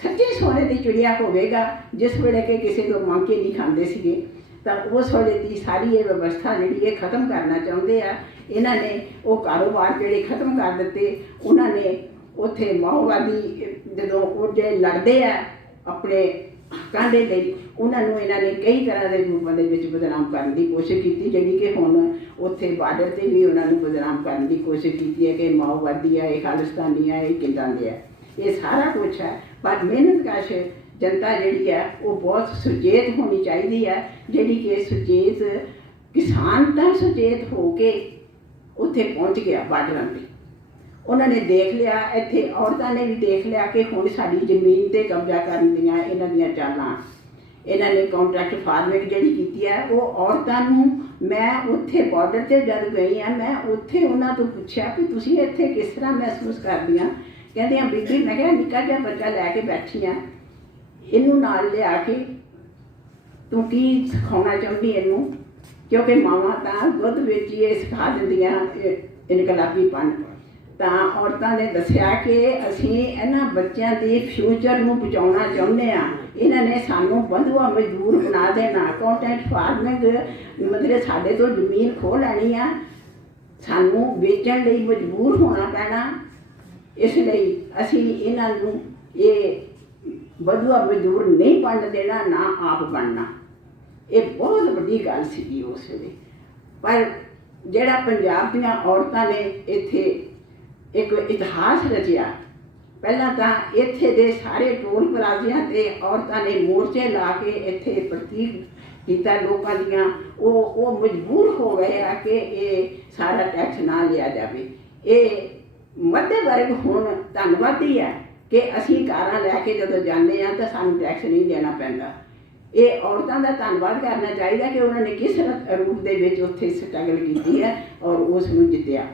ਸੱਚੇ ਸੋਨੇ ਦੀ ਚਿੜੀਆ ਹੋਵੇਗਾ ਜਿਸ ਵੇਲੇ ਕਿ ਕਿਸੇ ਤੋਂ ਮੰਗ ਕੇ ਨਹੀਂ ਖਾਂਦੇ ਸੀਗੇ, ਤਾਂ ਉਸ ਵੇਲੇ ਦੀ ਸਾਰੀ ਇਹ ਵਿਵਸਥਾ ਜਿਹੜੀ ਇਹ ਖਤਮ ਕਰਨਾ ਚਾਹੁੰਦੇ ਆ। ਇਹਨਾਂ ਨੇ ਉਹ ਕਾਰੋਬਾਰ ਜਿਹੜੇ ਖਤਮ ਕਰ ਦਿੱਤੇ। ਉਹਨਾਂ ਨੇ ਉੱਥੇ ਮਾਓਵਾਦੀ ਜਦੋਂ ਉਹ ਜੇ ਲੜਦੇ ਆ ਆਪਣੇ ਹੱਕਾਂ ਦੇ ਲਈ, ਉਹਨਾਂ ਨੂੰ ਇਹਨਾਂ ਨੇ ਕਈ ਤਰ੍ਹਾਂ ਦੇ ਰੂਪਾਂ ਦੇ ਵਿੱਚ ਬਦਨਾਮ ਕਰਨ ਦੀ ਕੋਸ਼ਿਸ਼ ਕੀਤੀ, ਜਿਹੜੀ ਕਿ ਹੁਣ ਉੱਥੇ ਬਾਰਡਰ 'ਤੇ ਵੀ ਉਹਨਾਂ ਨੂੰ ਬਦਨਾਮ ਕਰਨ ਦੀ ਕੋਸ਼ਿਸ਼ ਕੀਤੀ ਹੈ ਕਿ ਮਾਓਵਾਦੀ ਆ, ਇਹ ਖਾਲਿਸਤਾਨੀ ਆ, ਇਹ ਕਿੱਦਾਂ ਦੇ ਆ। ਇਹ ਸਾਰਾ ਕੁਛ ਹੈ। ਪਰ ਮਿਹਨਤਕਸ਼ ਜਨਤਾ ਜਿਹੜੀ ਹੈ ਉਹ ਬਹੁਤ ਸੁਚੇਤ ਹੋਣੀ ਚਾਹੀਦੀ ਹੈ, ਜਿਹੜੀ ਕਿ ਸੁਚੇਤ ਕਿਸਾਨ ਤਾਂ ਸੁਚੇਤ ਹੋ ਕੇ ਉੱਥੇ ਪਹੁੰਚ ਗਿਆ ਬਾਰਡਰਾਂ 'ਤੇ। ਉਹਨਾਂ ਨੇ ਦੇਖ ਲਿਆ, ਇੱਥੇ ਔਰਤਾਂ ਨੇ ਵੀ ਦੇਖ ਲਿਆ ਕਿ ਹੁਣ ਸਾਡੀ ਜ਼ਮੀਨ 'ਤੇ ਕਬਜ਼ਾ ਕਰਨ ਦੀਆਂ ਇਹਨਾਂ ਦੀਆਂ ਚਾਲਾਂ। ਇਹਨਾਂ ਨੇ ਕੰਟਰੈਕਟ ਫਾਰਮਿੰਗ ਜਿਹੜੀ ਕੀਤੀ ਹੈ ਉਹ ਔਰਤਾਂ ਨੂੰ, ਮੈਂ ਉੱਥੇ ਬਾਰਡਰ 'ਤੇ ਜਦ ਗਈ ਹਾਂ ਮੈਂ ਉੱਥੇ ਉਹਨਾਂ ਤੋਂ ਪੁੱਛਿਆ ਕਿ ਤੁਸੀਂ ਇੱਥੇ ਕਿਸ ਤਰ੍ਹਾਂ ਮਹਿਸੂਸ ਕਰਦੀਆਂ। ਕਹਿੰਦੀਆਂ ਬੀਬੀ, ਮੈਂ ਕਿਹਾ ਨਿੱਕਾ ਜਿਹਾ ਬੱਚਾ ਲੈ ਕੇ ਬੈਠੀ ਹਾਂ, ਇਹਨੂੰ ਨਾਲ ਲਿਆ ਕੇ ਤੂੰ ਕੀ ਸਿਖਾਉਣਾ ਚਾਹੁੰਦੀ ਇਹਨੂੰ, ਕਿਉਂਕਿ ਮਾਵਾਂ ਤਾਂ ਦੁੱਧ ਵਿੱਚ ਹੀ ਇਹ ਸਿਖਾ ਦਿੰਦੀਆਂ ਇਨਕਲਾਬੀਪਣ। ਤਾਂ ਔਰਤਾਂ ਨੇ ਦੱਸਿਆ ਕਿ ਅਸੀਂ ਇਹਨਾਂ ਬੱਚਿਆਂ ਦੇ ਫਿਊਚਰ ਨੂੰ ਬਚਾਉਣਾ ਚਾਹੁੰਦੇ ਹਾਂ। ਇਹਨਾਂ ਨੇ ਸਾਨੂੰ ਬੰਧੂਆ ਮਜ਼ਦੂਰ ਬਣਾ ਦੇਣਾ। ਕੰਟਰੈਕਟ ਫਾਰਮਿੰਗ ਮਤਲਬ ਸਾਡੇ ਤੋਂ ਜ਼ਮੀਨ ਖੋਹ ਲੈਣੀ ਆ, ਸਾਨੂੰ ਵੇਚਣ ਲਈ ਮਜਬੂਰ ਹੋਣਾ ਪੈਣਾ। ਇਸ ਲਈ ਅਸੀਂ ਇਹਨਾਂ ਨੂੰ ਇਹ ਬੰਧੂਆ ਮਜ਼ਦੂਰ ਨਹੀਂ ਬਣਨ ਦੇਣਾ, ਨਾ ਆਪ ਬਣਨਾ। ਇਹ ਬਹੁਤ ਵੱਡੀ ਗੱਲ ਸੀਗੀ ਉਸ ਵੇਲੇ। ਪਰ ਜਿਹੜਾ ਪੰਜਾਬ ਦੀਆਂ ਔਰਤਾਂ ਨੇ ਇੱਥੇ ਇੱਕ ਇਤਿਹਾਸ ਰਚਿਆ। ਪਹਿਲਾਂ ਤਾਂ ਇੱਥੇ ਦੇ ਸਾਰੇ ਟੋਲ ਪਲਾਜ਼ਿਆਂ 'ਤੇ ਔਰਤਾਂ ਨੇ ਮੋਰਚੇ ਲਾ ਕੇ ਇੱਥੇ ਪ੍ਰਤੀਕ ਕੀਤਾ ਲੋਕਾਂ ਦੀਆਂ। ਉਹ ਮਜਬੂਰ ਹੋ ਗਏ ਆ ਕਿ ਇਹ ਸਾਰਾ ਟੈਕਸ ਨਾ ਲਿਆ ਜਾਵੇ। ਇਹ ਮੱਧ ਵਰਗ ਹੁਣ ਧੰਨਵਾਦੀ ਹੈ ਕਿ ਅਸੀਂ ਕਾਰਾਂ ਲੈ ਕੇ ਜਦੋਂ ਜਾਂਦੇ ਹਾਂ ਤਾਂ ਸਾਨੂੰ ਟੈਕਸ ਨਹੀਂ ਦੇਣਾ ਪੈਂਦਾ। ਇਹ ਔਰਤਾਂ ਦਾ ਧੰਨਵਾਦ ਕਰਨਾ ਚਾਹੀਦਾ ਕਿ ਉਹਨਾਂ ਨੇ ਕਿਸ ਰੂਪ ਦੇ ਵਿੱਚ ਉੱਥੇ ਸਟਰਗਲ ਕੀਤੀ ਹੈ ਔਰ ਉਸ ਨੂੰ ਜਿੱਤਿਆ।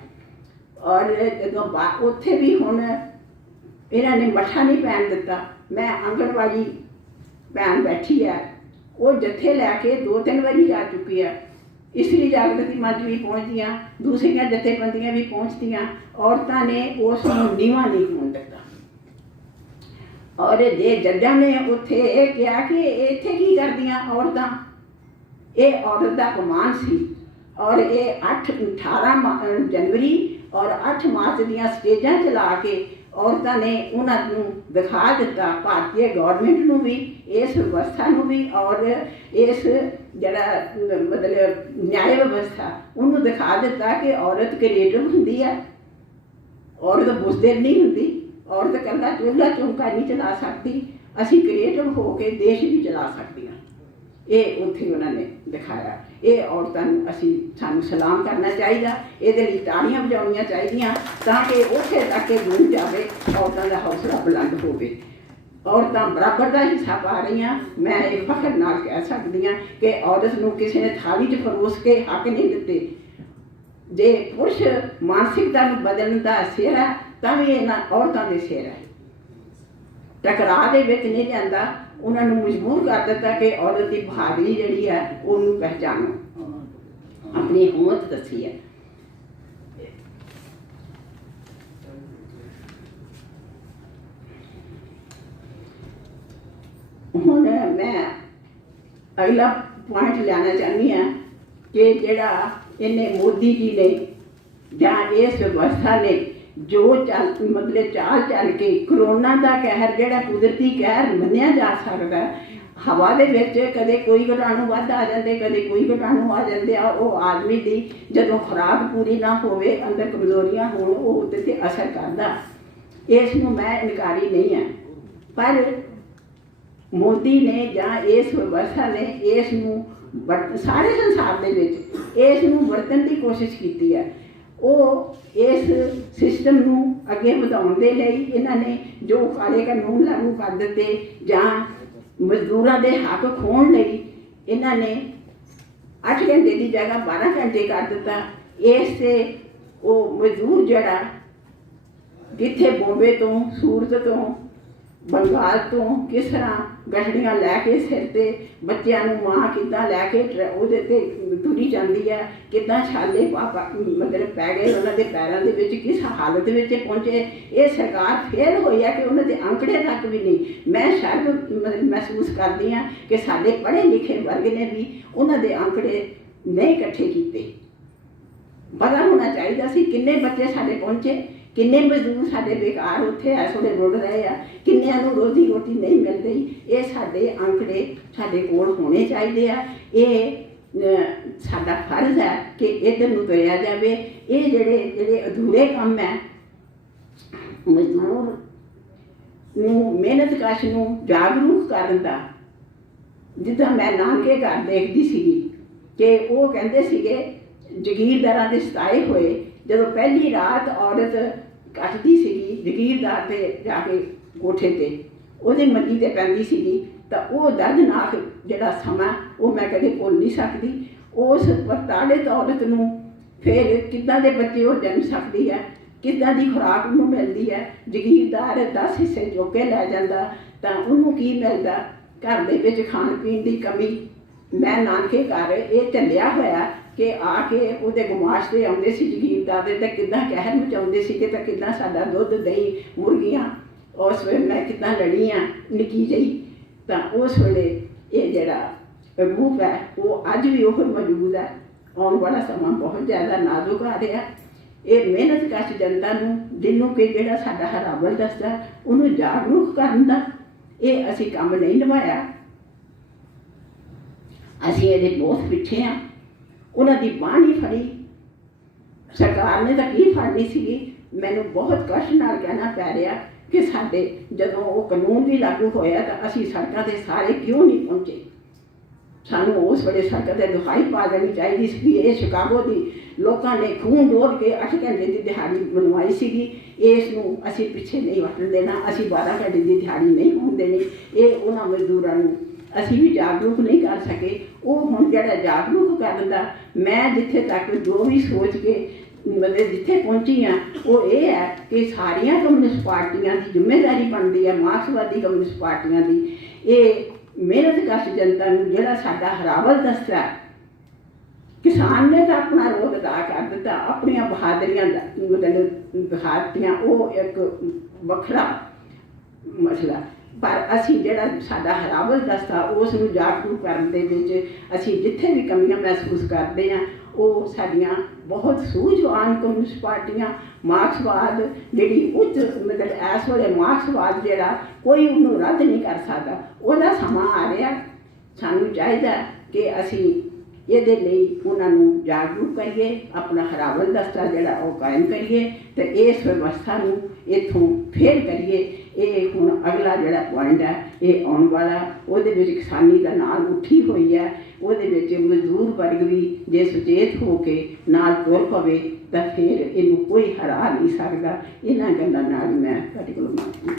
ਔਰ ਜਦੋਂ ਉੱਥੇ ਵੀ ਹੁਣ ਇਹਨਾਂ ਨੇ ਮੱਠਾ ਨਹੀਂ ਪੈਣ ਦਿੱਤਾ। ਮੈਂ ਆਂਗਣਵਾੜੀ ਭੈਣ ਬੈਠੀ ਹੈ, ਉਹ ਜੱਥੇ ਲੈ ਕੇ 2-3 ਵਾਰੀ ਜਾ ਚੁੱਕੀ ਹੈ। ਇਸਤਰੀ ਜਾਗਰਤੀ ਮੰਚ ਵੀ ਪਹੁੰਚਦੀਆਂ, ਦੂਸਰੀਆਂ ਜਥੇਬੰਦੀਆਂ ਵੀ ਪਹੁੰਚਦੀਆਂ। ਔਰਤਾਂ ਨੇ ਉਸ ਨੂੰ ਨੀਵਾਂ ਨਹੀਂ ਹੋਣ ਦਿੱਤਾ। ਔਰ ਜੇ ਜੱਜਾਂ ਨੇ ਉੱਥੇ ਇਹ ਕਿਹਾ ਕਿ ਇੱਥੇ ਕੀ ਕਰਦੀਆਂ ਔਰਤਾਂ, ਇਹ ਔਰਤ ਦਾ ਅਪਮਾਨ ਸੀ। ਔਰ ਇਹ 18 ਜਨਵਰੀ ਔਰ 8 ਮਾਰਚ ਦੀਆਂ ਸਟੇਜਾਂ ਚਲਾ ਕੇ ਔਰਤਾਂ ਨੇ ਉਹਨਾਂ ਨੂੰ ਦਿਖਾ ਦਿੱਤਾ, ਭਾਰਤੀ ਗੌਰਮੈਂਟ ਨੂੰ ਵੀ, ਇਸ ਵਿਵਸਥਾ ਨੂੰ ਵੀ ਔਰ ਇਸ ਜਿਹੜਾ ਮਤਲਬ ਨਿਆਂ ਵਿਵਸਥਾ ਉਹਨੂੰ ਦਿਖਾ ਦਿੱਤਾ ਕਿ ਔਰਤ ਕ੍ਰੀਏਟਿਵ ਹੁੰਦੀ ਹੈ, ਔਰਤ ਬੁਜ਼ਦਿਲ ਨਹੀਂ ਹੁੰਦੀ, ਔਰਤ ਇਕੱਲਾ ਚੁੱਲ੍ਹਾ ਚੌਂਕਾ ਨਹੀਂ ਚਲਾ ਸਕਦੀ, ਅਸੀਂ ਕ੍ਰੀਏਟਿਵ ਹੋ ਕੇ ਦੇਸ਼ ਵੀ ਚਲਾ ਸਕਦੀਆਂ। ਇਹ ਉੱਥੇ ਉਹਨਾਂ ਨੇ ਦਿਖਾਇਆ। ਇਹ ਔਰਤਾਂ ਨੂੰ ਸਾਨੂੰ ਸਲਾਮ ਕਰਨਾ ਚਾਹੀਦਾ, ਇਹਦੇ ਲਈ ਤਾੜੀਆਂ ਵਜਾਉਣੀਆਂ ਚਾਹੀਦੀਆਂ ਤਾਂ ਕਿ ਉੱਥੇ ਤੱਕ ਇਹ ਗੂੰਜ ਜਾਵੇ, ਔਰਤਾਂ ਦਾ ਹੌਸਲਾ ਬੁਲੰਦ ਹੋਵੇ। ਔਰਤਾਂ ਬਰਾਬਰ ਦਾ ਹਿੱਸਾ ਪਾ ਰਹੀਆਂ। ਮੈਂ ਇਹ ਫਖਰ ਨਾਲ ਕਹਿ ਸਕਦੀ ਹਾਂ ਕਿ ਔਰਤ ਨੂੰ ਕਿਸੇ ਨੇ ਥਾਲੀ 'ਚ ਪਰੋਸ ਕੇ ਹੱਕ ਨਹੀਂ ਦਿੱਤੇ। ਜੇ ਪੁਰਸ਼ ਮਾਨਸਿਕਤਾ ਨੂੰ ਬਦਲਣ ਦਾ ਸਿਰ ਹੈ ਤਾਂ ਵੀ ਇਹਨਾਂ ਔਰਤਾਂ ਦੇ ਸਿਰ ਹੈ। ਟਕਰਾਅ ਦੇ ਵਿੱਚ ਨਹੀਂ ਜਾਂਦਾ, ਉਹਨਾਂ ਨੂੰ ਮਜਬੂਰ ਕਰ ਦਿੱਤਾ ਕਿ ਔਰਤ ਦੀ ਬਹਾਦਰੀ ਜਿਹੜੀ ਹੈ ਉਹਨੂੰ ਪਹਿਚਾਨੋ, ਆਪਣੀ ਹਿੰਮਤ ਦੱਸੀ ਹੈ। ਹੁਣ ਮੈਂ ਅਗਲਾ ਪੁਆਇੰਟ ਲੈਣਾ ਚਾਹੁੰਦੀ ਹਾਂ ਕਿ ਜਿਹੜਾ ਇਹਨੇ ਮੋਦੀ ਜੀ ਨੇ ਜਾਂ ਇਸ ਵਿਵਸਥਾ ਨੇ ਜੋ ਮਤਲਬ ਚਾਲ ਚੱਲ ਕੇ ਕਰੋਨਾ ਦਾ ਕਹਿਰ ਜਿਹੜਾ ਕੁਦਰਤੀ ਕਹਿਰ ਮੰਨਿਆ ਜਾ ਸਕਦਾ, ਹਵਾ ਦੇ ਵਿੱਚ ਕਦੇ ਕੋਈ ਕੀਟਾਣੂ ਵੱਧ ਆ ਜਾਂਦੇ, ਕਦੇ ਕੋਈ ਕੀਟਾਣੂ ਆ ਜਾਂਦੇ ਆ। ਉਹ ਆਦਮੀ ਦੀ ਜਦੋਂ ਖੁਰਾਕ ਪੂਰੀ ਨਾ ਹੋਵੇ, ਅੰਦਰ ਕਮਜ਼ੋਰੀਆਂ ਹੋਣ, ਉਹ ਉਹਦੇ 'ਤੇ ਅਸਰ ਕਰਦਾ। ਇਸ ਨੂੰ ਮੈਂ ਇਨਕਾਰੀ ਨਹੀਂ ਹਾਂ, ਪਰ ਮੋਦੀ ਨੇ ਜਾਂ ਇਸ ਵਿਵਸਥਾ ਨੇ ਇਸ ਨੂੰ ਸਾਰੇ ਸੰਸਾਰ ਦੇ ਵਿੱਚ ਇਸ ਨੂੰ ਵਰਤਣ ਦੀ ਕੋਸ਼ਿਸ਼ ਕੀਤੀ ਹੈ। ਉਹ ਇਸ ਸਿਸਟਮ ਨੂੰ ਅੱਗੇ ਵਧਾਉਣ ਦੇ ਲਈ ਇਹਨਾਂ ਨੇ ਜੋ ਕਾਲੇ ਕਾਨੂੰਨ ਲਾਗੂ ਕਰ ਦਿੱਤੇ ਜਾਂ ਮਜ਼ਦੂਰਾਂ ਦੇ ਹੱਕ ਖੋਹਣ ਲਈ ਇਹਨਾਂ ਨੇ 8 ਘੰਟੇ ਦੀ ਜਗ੍ਹਾ 12 ਘੰਟੇ ਕਰ ਦਿੱਤਾ। ਇਸ 'ਤੇ ਉਹ ਮਜ਼ਦੂਰ ਜਿਹੜਾ ਜਿੱਥੇ ਬੰਬੇ ਤੋਂ, ਸੂਰਤ ਤੋਂ, ਬੰਗਾਲ ਤੋਂ ਕਿਸ ਤਰ੍ਹਾਂ ਗਠੜੀਆਂ ਲੈ ਕੇ ਸਿਰ 'ਤੇ ਬੱਚਿਆਂ ਨੂੰ ਮਾਂ ਕਿੱਦਾਂ ਲੈ ਕੇ ਉਹਦੇ 'ਤੇ ਤੁਰੀ ਜਾਂਦੀ ਹੈ, ਕਿੱਦਾਂ ਛਾਲੇ ਮਤਲਬ ਪੈ ਗਏ ਉਹਨਾਂ ਦੇ ਪੈਰਾਂ ਦੇ ਵਿੱਚ, ਕਿਸ ਹਾਲਤ ਵਿੱਚ ਪਹੁੰਚੇ। ਇਹ ਸਰਕਾਰ ਫੇਲ ਹੋਈ ਹੈ ਕਿ ਉਹਨਾਂ ਦੇ ਅੰਕੜੇ ਤੱਕ ਵੀ ਨਹੀਂ। ਮੈਂ ਸ਼ਰਮ ਮਹਿਸੂਸ ਕਰਦੀ ਹਾਂ ਕਿ ਸਾਡੇ ਪੜ੍ਹੇ ਲਿਖੇ ਵਰਗ ਨੇ ਵੀ ਉਹਨਾਂ ਦੇ ਅੰਕੜੇ ਨਹੀਂ ਇਕੱਠੇ ਕੀਤੇ। ਪਤਾ ਹੋਣਾ ਚਾਹੀਦਾ ਸੀ ਕਿੰਨੇ ਬੱਚੇ ਸਾਡੇ ਪਹੁੰਚੇ, ਕਿੰਨੇ ਮਜ਼ਦੂਰ ਸਾਡੇ ਬੇਕਾਰ ਉੱਥੇ ਇਸ ਵੇਲੇ ਰੁੜ ਰਹੇ ਆ, ਕਿੰਨਿਆਂ ਨੂੰ ਰੋਜ਼ੀ ਰੋਟੀ ਨਹੀਂ ਮਿਲ ਰਹੀ। ਇਹ ਸਾਡੇ ਅੰਕੜੇ ਸਾਡੇ ਕੋਲ ਹੋਣੇ ਚਾਹੀਦੇ ਆ। ਇਹ ਸਾਡਾ ਫਰਜ਼ ਹੈ ਕਿ ਇੱਧਰ ਨੂੰ ਤੁਰਿਆ ਜਾਵੇ। ਇਹ ਜਿਹੜੇ ਅਧੂਰੇ ਕੰਮ ਹੈ, ਮਜ਼ਦੂਰ ਨੂੰ, ਮਿਹਨਤਕਸ਼ ਨੂੰ ਜਾਗਰੂਕ ਕਰਨ ਦਾ, ਜਿੱਦਾਂ ਮੈਂ ਨਾਨਕੇ ਘਰ ਦੇਖਦੀ ਸੀਗੀ ਕਿ ਉਹ ਕਹਿੰਦੇ ਸੀਗੇ ਜ਼ਗੀਰਦਾਰਾਂ ਦੇ ਸਤਾਏ ਹੋਏ, ਜਦੋਂ ਪਹਿਲੀ ਰਾਤ ਔਰਤ ਕੱਟਦੀ ਸੀਗੀ ਜ਼ਗੀਰਦਾਰ 'ਤੇ ਜਾ ਕੇ ਕੋਠੇ 'ਤੇ, ਉਹਦੀ ਮੰਜੀ 'ਤੇ ਪੈਂਦੀ ਸੀਗੀ, ਤਾਂ ਉਹ ਦਰਦਨਾਕ ਜਿਹੜਾ ਸਮਾਂ ਉਹ ਮੈਂ ਕਦੇ ਭੁੱਲ ਨਹੀਂ ਸਕਦੀ। ਉਸ ਪ੍ਰਤਾੜਿਤ ਔਰਤ ਨੂੰ ਫਿਰ ਕਿੱਦਾਂ ਦੇ ਬੱਚੇ ਉਹ ਜਨਮ ਸਕਦੀ ਹੈ, ਕਿੱਦਾਂ ਦੀ ਖੁਰਾਕ ਉਹਨੂੰ ਮਿਲਦੀ ਹੈ। ਜ਼ਗੀਰਦਾਰ 10 ਹਿੱਸੇ ਚੁੱਕ ਕੇ ਲੈ ਜਾਂਦਾ ਤਾਂ ਉਹਨੂੰ ਕੀ ਮਿਲਦਾ? ਘਰ ਦੇ ਵਿੱਚ ਖਾਣ ਪੀਣ ਦੀ ਕਮੀ। ਮੈਂ ਨਾਨਕੇ ਘਰ ਇਹ ਝੱਲਿਆ ਹੋਇਆ ਕਿ ਆ ਕੇ ਉਹਦੇ ਗੁਮਾਸ਼ 'ਤੇ ਆਉਂਦੇ ਸੀ ਜ਼ਗੀਰਦਾਰ ਦੇ, ਤਾਂ ਕਿੱਦਾਂ ਕਹਿਰ ਮਚਾਉਂਦੇ ਸੀਗੇ, ਤਾਂ ਕਿੱਦਾਂ ਸਾਡਾ ਦੁੱਧ, ਦਹੀਂ, ਮੁਰਗੀਆਂ, ਉਸ ਵੇਲੇ ਮੈਂ ਕਿੱਦਾਂ ਲੜੀ ਹਾਂ ਨਿੱਕੀ ਜਿਹੀ। ਤਾਂ ਉਸ ਵੇਲੇ ਇਹ ਜਿਹੜਾ ਰੂਪ ਹੈ ਉਹ ਅੱਜ ਵੀ ਉਹ ਮੌਜੂਦ ਹੈ। ਆਉਣ ਵਾਲਾ ਸਮਾਂ ਬਹੁਤ ਜ਼ਿਆਦਾ ਨਾਜ਼ੁਕ ਆ ਰਿਹਾ। ਇਹ ਮਿਹਨਤਕਸ਼ ਜਨਤਾ ਨੂੰ, ਜਿਹਨੂੰ ਕਿ ਜਿਹੜਾ ਸਾਡਾ ਹਰਾਵਲ ਦੱਸਦਾ, ਉਹਨੂੰ ਜਾਗਰੂਕ ਕਰਨ ਦਾ ਇਹ ਅਸੀਂ ਕੰਮ ਨਹੀਂ ਨਿਭਾਇਆ। ਅਸੀਂ ਇਹਦੇ ਬਹੁਤ ਪਿੱਛੇ ਹਾਂ। ਉਹਨਾਂ ਦੀ ਬਾਂਹ ਨਹੀਂ ਫੜੀ, ਸਰਕਾਰ ਨੇ ਤਾਂ ਕੀ ਫੜਨੀ ਸੀਗੀ। ਮੈਨੂੰ ਬਹੁਤ ਕਸ਼ਟ ਨਾਲ ਕਹਿਣਾ ਪੈ ਰਿਹਾ ਕਿ ਸਾਡੇ ਜਦੋਂ ਉਹ ਕਾਨੂੰਨ ਵੀ ਲਾਗੂ ਹੋਇਆ ਤਾਂ ਅਸੀਂ ਸੜਕਾਂ 'ਤੇ ਸਾਰੇ ਕਿਉਂ ਨਹੀਂ ਪਹੁੰਚੇ। ਸਾਨੂੰ ਉਸ ਵੇਲੇ ਸੜਕਾਂ 'ਤੇ ਦੁਹਾਈ ਪਾ ਦੇਣੀ ਚਾਹੀਦੀ ਸੀ ਕਿ ਇਹ ਸ਼ਿਕਾਗੋ ਦੀ ਲੋਕਾਂ ਨੇ ਖੂਨ ਡੋਲ ਕੇ 8 ਘੰਟੇ ਦੀ ਦਿਹਾੜੀ ਬਣਵਾਈ ਸੀਗੀ, ਇਸ ਨੂੰ ਅਸੀਂ ਪਿੱਛੇ ਨਹੀਂ ਵਟਣ ਦੇਣਾ, ਅਸੀਂ 12 ਘੰਟੇ ਦੀ ਦਿਹਾੜੀ ਨਹੀਂ ਹੋਣ ਦੇਣੀ। ਇਹ ਉਹਨਾਂ ਮਜ਼ਦੂਰਾਂ ਨੂੰ ਅਸੀਂ ਵੀ ਜਾਗਰੂਕ ਨਹੀਂ ਕਰ ਸਕੇ। ਉਹ ਹੁਣ ਜਿਹੜਾ ਜਾਗਰੂਕ ਕਰਨ ਦਾ, ਮੈਂ ਜਿੱਥੇ ਤੱਕ ਜੋ ਵੀ ਸੋਚ ਕੇ ਮਤਲਬ ਜਿੱਥੇ ਪਹੁੰਚੀ ਹਾਂ, ਉਹ ਇਹ ਹੈ ਕਿ ਸਾਰੀਆਂ ਕਮਿਊਨਿਸਟ ਪਾਰਟੀਆਂ ਦੀ ਜ਼ਿੰਮੇਵਾਰੀ ਬਣਦੀ ਹੈ, ਮਾਰਕਸਵਾਦੀ ਕਮਿਊਨਿਸਟ ਪਾਰਟੀਆਂ ਦੀ। ਇਹ ਮਿਹਨਤਕਸ਼ ਜਨਤਾ ਨੂੰ ਜਿਹੜਾ ਸਾਡਾ ਹਰਾਵਲ ਦੱਸਦਾ, ਕਿਸਾਨ ਨੇ ਤਾਂ ਆਪਣਾ ਰੋਲ ਅਦਾ ਕਰ ਦਿੱਤਾ, ਆਪਣੀਆਂ ਬਹਾਦਰੀਆਂ ਦਾ ਮਤਲਬ ਦਿਖਾਤੀਆਂ, ਉਹ ਇੱਕ ਵੱਖਰਾ ਮਸਲਾ। ਪਰ ਅਸੀਂ ਜਿਹੜਾ ਸਾਡਾ ਹਰਾਵਲ ਦੱਸਦਾ, ਉਸ ਨੂੰ ਜਾਗਰੂਕ ਕਰਨ ਦੇ ਵਿੱਚ ਅਸੀਂ ਜਿੱਥੇ ਵੀ ਕਮੀਆਂ ਮਹਿਸੂਸ ਕਰਦੇ ਹਾਂ, ਉਹ ਸਾਡੀਆਂ ਬਹੁਤ ਸੂਝਵਾਨ ਕਮਿਊਨਿਸਟ ਪਾਰਟੀਆਂ, ਮਾਰਕਸਵਾਦ ਜਿਹੜੀ ਉੱਚ ਮਤਲਬ ਇਸ ਵੇਲੇ ਮਾਰਕਸਵਾਦ ਜਿਹੜਾ ਕੋਈ ਉਹਨੂੰ ਰੱਦ ਨਹੀਂ ਕਰ ਸਕਦਾ, ਉਹਦਾ ਸਮਾਂ ਆ ਰਿਹਾ। ਸਾਨੂੰ ਚਾਹੀਦਾ ਕਿ ਅਸੀਂ ਇਹਦੇ ਲਈ ਉਹਨਾਂ ਨੂੰ ਜਾਗਰੂਕ ਕਰੀਏ, ਆਪਣਾ ਹਰਾਵਲ ਦਸਤਾ ਜਿਹੜਾ ਉਹ ਕਾਇਮ ਕਰੀਏ ਤੇ ਇਸ ਵਿਵਸਥਾ ਨੂੰ ਇੱਥੋਂ ਫੇਲ ਕਰੀਏ। ਇਹ ਹੁਣ ਅਗਲਾ ਜਿਹੜਾ ਪੁਆਇੰਟ ਹੈ ਇਹ ਆਉਣ ਵਾਲਾ, ਉਹਦੇ ਵਿੱਚ ਕਿਸਾਨੀ ਦਾ ਨਾਲ ਉੱਠੀ ਹੋਈ ਹੈ, ਉਹਦੇ ਵਿੱਚ ਮਜ਼ਦੂਰ ਵਰਗ ਵੀ ਜੇ ਸੁਚੇਤ ਹੋ ਕੇ ਨਾਲ ਤੁਰ ਪਵੇ ਤਾਂ ਫਿਰ ਇਹਨੂੰ ਕੋਈ ਹਰਾ ਨਹੀਂ ਸਕਦਾ। ਇਹਨਾਂ ਗੱਲਾਂ ਨਾਲ ਮੈਂ ਤੁਹਾਡੇ ਕੋਲ ਮਾਫੀ